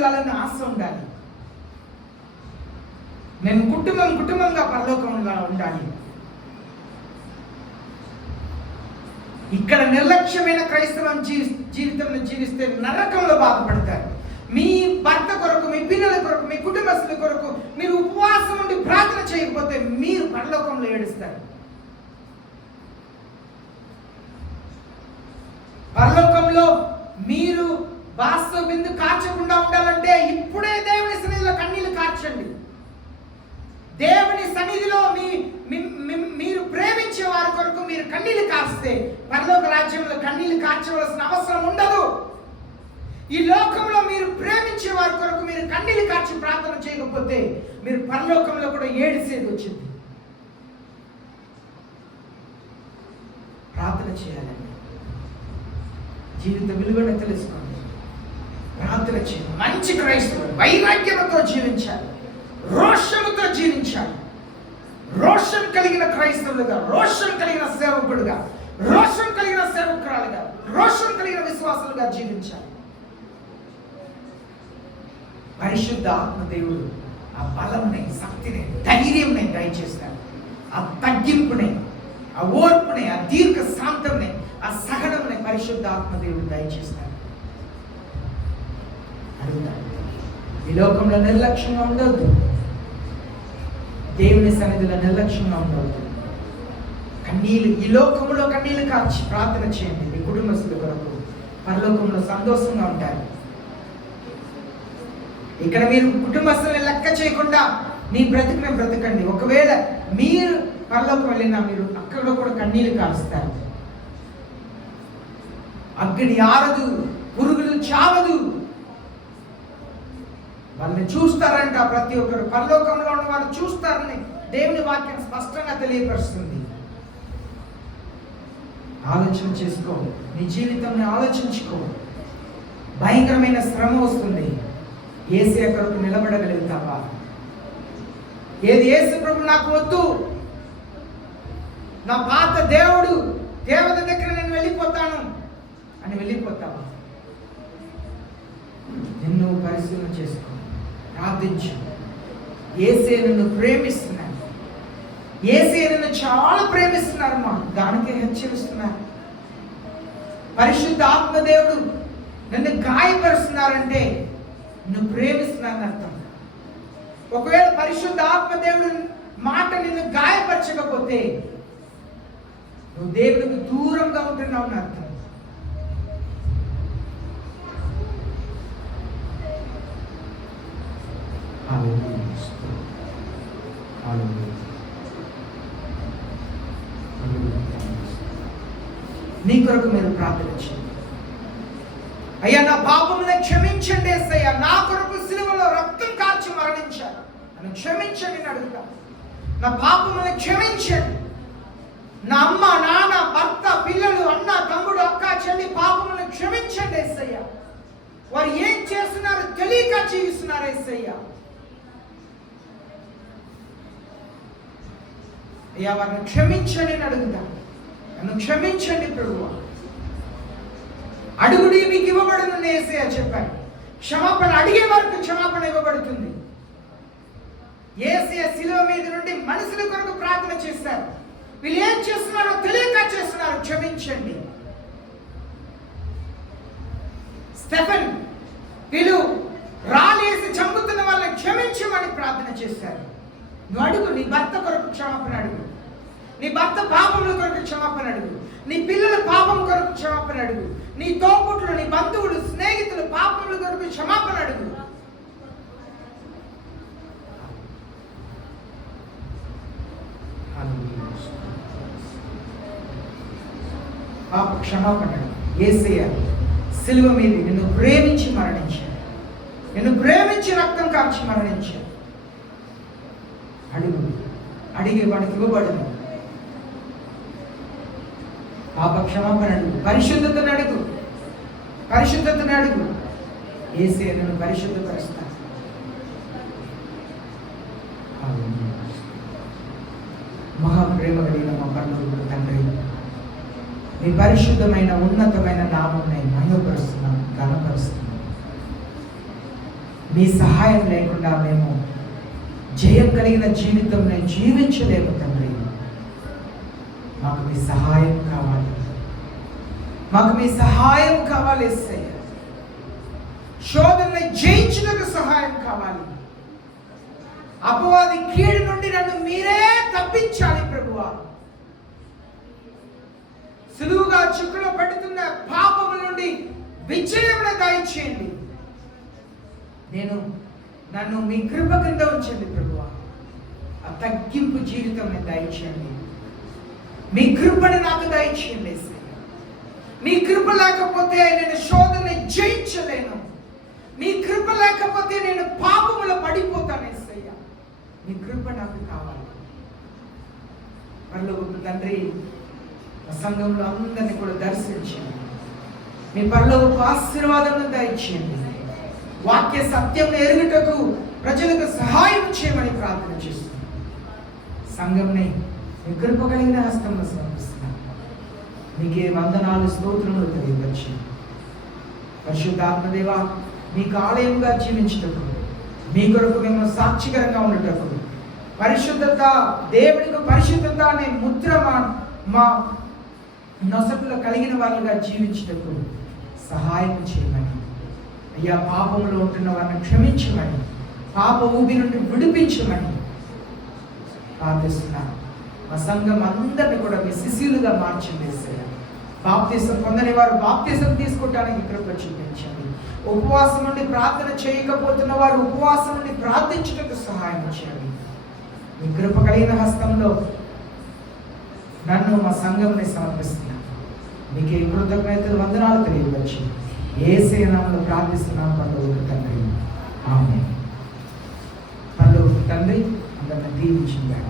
వెళ్ళాలని ఆశ ఉండాలి. నేను కుటుంబంగా పరలోకంగా ఉండాలి. ఇక్కడ నిర్లక్ష్యమైన క్రైస్తవం జీవితంలో జీవిస్తే నరకంలో బాధపడతారు. మీ భర్త కొరకు, మీ పిల్లల కొరకు, మీ కుటుంబస్తుల కొరకు మీరు ఉపవాసం ఉండి ప్రార్థన చేయకపోతే మీరు పరలోకంలో ఏడుస్తారు. పరలోకంలో మీరు బాస్తో బిందు కార్చకుండా ఉండాలంటే ఇప్పుడే దేవుని సన్నిధిలో కన్నీళ్లు కార్చండి. దేవుని సన్నిధిలో మీరు ప్రేమించే వారి కొరకు మీరు కన్నీళ్లు కాస్తే పరలోక రాజ్యంలో కన్నీళ్లు కార్చవలసిన అవసరం ఉండదు. ఈ లోకంలో మీరు ప్రేమించే వారి కొరకు మీరు కన్నీళ్లు కార్చి ప్రార్థన చేయకపోతే మీరు పరలోకంలో కూడా ఏడిసేది వచ్చింది. ప్రార్థన చేయాలండి. జీవిత విలువను తెలుసుకోండి. ప్రార్థన చేయాలి. మంచి క్రైస్తవులు వైరాగ్యంతో జీవించాలి, రోషముతో జీవించాలి. రోషం కలిగిన క్రైస్తవులుగా, రోషం కలిగిన సేవకుడుగా, రోషం కలిగిన సేవకురాలుగా, రోషం కలిగిన విశ్వాసులుగా జీవించాలి. పరిశుద్ధ ఆత్మదేవుడు ఆ బలంని, శక్తిని, ధైర్యంని దయచేస్తాడు. ఆ తగ్గింపుని, ఆ ఓర్పుని, ఆ దీర్ఘ శాంతంని, ఆ సహనముని పరిశుద్ధ ఆత్మదేవుడు దయచేస్తాడు. అడుగుతాడు. ఈ లోకంలో నిర్లక్ష్యంగా ఉండవద్దు. దేవుని సన్నిధిలో నిర్లక్ష్యంగా ఉండవద్దు. ఈ లోకంలో కన్నీళ్లు కార్చి ప్రార్థన చేయండి. మీ కుటుంబస్తుల కొరకు పరలోకంలో సంతోషంగా ఉంటారు. ఇక్కడ మీరు కుటుంబస్తుల్ని లెక్క చేయకుండా మీ బ్రతుకుని బ్రతకండి. ఒకవేళ మీరు పరలోకం వెళ్ళినా మీరు అక్కడ కూడా కన్నీళ్లు కారుస్తారు. అగ్ని ఆరదు, పురుగులు చావదు. వాళ్ళని చూస్తారంట. ప్రతి ఒక్కరు పరలోకంలో ఉన్న వాళ్ళు చూస్తారని దేవుని వాక్యం స్పష్టంగా తెలియపరుస్తుంది. ఆలోచన చేసుకో. నీ జీవితాన్ని ఆలోచించుకో. భయంకరమైన శ్రమ వస్తుంది. యేసయ్య కొరకు నిలబడగలుగుతావా? ఏది యేసు ప్రభు నాకు వద్దు, నా పాత దేవత దగ్గర నేను వెళ్ళిపోతాను అని వెళ్ళిపోతావా? నిన్ను పరిశీలన చేసుకో, ప్రార్థించు. యేసయ్య నిన్ను ప్రేమిస్తున్నాడు. యేసయ్య నిన్ను చాలా ప్రేమిస్తున్నారమ్మా. దానికే హెచ్చరిస్తున్నారు. పరిశుద్ధ ఆత్మదేవుడు నిన్ను గాయపరుస్తున్నారంటే నువ్వు ప్రేమిస్తున్నాను అర్థం. ఒకవేళ పరిశుద్ధ ఆత్మదేవుడు మాట నిన్ను గాయపరచకపోతే నువ్వు దేవుడికి దూరంగా ఉంటున్నావు అని అర్థం. నీ కొరకు మీరు ప్రార్థన చేయండి. అయ్యా, నా పాపములను క్షమించండి యేసయ్యా. నా కొరకు సిలువలో రక్తం కార్చి మరణించారు, నన్ను క్షమించండి అని అడుగుతా. నా పాపములను క్షమించండి. నా అమ్మ, నాన్న, భర్త, పిల్లలు, అన్న, తమ్ముడు, అక్క, చెల్లి పాపములను క్షమించండి యేసయ్యా. వారు ఏం చేస్తున్నారు తెలియక జీవిస్తున్నారు యేసయ్యా. అయ్యా, వారిని క్షమించండి అని అడుగుతా. నన్ను క్షమించండి ప్రభువా. అడుగుడి మీకు ఇవ్వబడుతుంది యేసయ్య చెప్పారు. క్షమాపణ అడిగే వరకు క్షమాపణ ఇవ్వబడుతుంది. యేసయ్య శిలువ మీద నుండి మనుషుల కొరకు ప్రార్థన చేస్తారు. వీళ్ళు ఏం చేస్తున్నారో తెలియక చేస్తున్నారు, క్షమించండి. స్టెఫెన్ వీళ్ళు రాలేసి చంపుతున్న వాళ్ళని క్షమించమని ప్రార్థన చేశారు. నువ్వు అడుగు. నీ భర్త కొరకు క్షమాపణ అడుగు. నీ భర్త పాపముల కొరకు క్షమాపణ అడుగు. నీ పిల్లల పాపం కొరకు క్షమాపణ అడుగు. నీ తోపుట్లు, నీ బంధువులు, స్నేహితులు పాపముల కొరకు క్షమాపణ అడుగు. పాప క్షమాపణ అడుగు. యేసయ్య సిలువ మీద నిన్ను ప్రేమించి మరణించాడు. నిన్ను ప్రేమించి రక్తం కార్చి మరణించాడు. అడుగు. అడిగే వాడికి ఇవ్వబడదు. పాప క్షమాపణ అడుగు. పరిశుద్ధతను అడుగు. పరిశుద్ధతను అడుగు. యేసయ్య నిన్ను పరిశుద్ధపరుస్తాడు. మహాప్రేమ కలిగిన మా పరలోకపు తండ్రి, మీ పరిశుద్ధమైన ఉన్నతమైన నామమును మహిమపరుస్తున్నాం, ఘనపరుస్తున్నాం. మీ సహాయం లేకుండా మేము జయం కలిగిన జీవితం నేను జీవించలేము తండ్రి. మాకు మీ సహాయం కావాలి, మాకు మీ సహాయం కావాలి యేసయ్య. శోధనని జయించుటకు సహాయం కావాలి. అపవాది కీడు నుండి నన్ను మీరే తప్పించాలి ప్రభువా. సులువుగా చిక్కులో పడుతున్న పాపము నుండి విజయమును దయచేయండి. నన్ను మీ కృప కింద ఉంచండి ప్రభువా. ఆ తగ్గింపు జీవితం దయచేయండి. మీ కృపను నాకు దయచేయండి. మీ కృప లేకపోతే నేను శోధనని జయించలేను. మీ కృప లేకపోతే నేను పాపములో పడిపోతాను యేసయ్య. మీ కృప నాకు కావాలి. పరలోకపు తండ్రి, ఆ సంఘంలో అందరినీ కూడా దర్శించండి. మీ పరలోకపు ఆశీర్వాదం దయచేయండి. వాక్య సత్యం ఎరుగుటకు ప్రజలకు సహాయం చేయమని ప్రార్థన చేస్తున్నాను. సంఘంని మీ కృప కలిగిన హస్తంలో సమర్పిస్తున్నాను. మీకే వందనాలు, స్తోత్రములు తెలియవచ్చు. పరిశుద్ధాత్మదేవా, మీకు ఆలయంగా జీవించుటకు, మీ కొరకు మేము సాక్షికరంగా ఉండటకు, పరిశుద్ధత, దేవునికి పరిశుద్ధత అనే ముద్ర మా నొసట్లో కలిగిన వాళ్ళుగా జీవించుటకు సహాయం చేయమని, అయ్యా పాపంలో ఉంటున్న వారిని క్షమించమని, పాప ఊబి నుండి విడిపించమని ప్రార్థిస్తున్నాను. మా సంఘం అందరినీ కూడా మీ శిష్యులుగా మార్చండి యేసయ్య. బాప్తిసం పొందని వారు బాప్తిసం తీసుకోవటానికి కృప చూపించండి. ఉపవాసం నుండి ప్రార్థన చేయకపోతున్న వారు ఉపవాసం నుండి ప్రార్థించుటకు సహాయం చేయండి. మీ కృప కలిగిన హస్తంలో నన్ను, మా సంఘంని సమర్పిస్తున్నాను. మీకే కృతజ్ఞతలు, వందనాలు తెలియవచ్చు. యేసయ్య నామములో ప్రార్థిస్తున్నాం పరలోక తండ్రి. ఆమేన్. పరలోక తండ్రి అందరిని దీవించుగాక.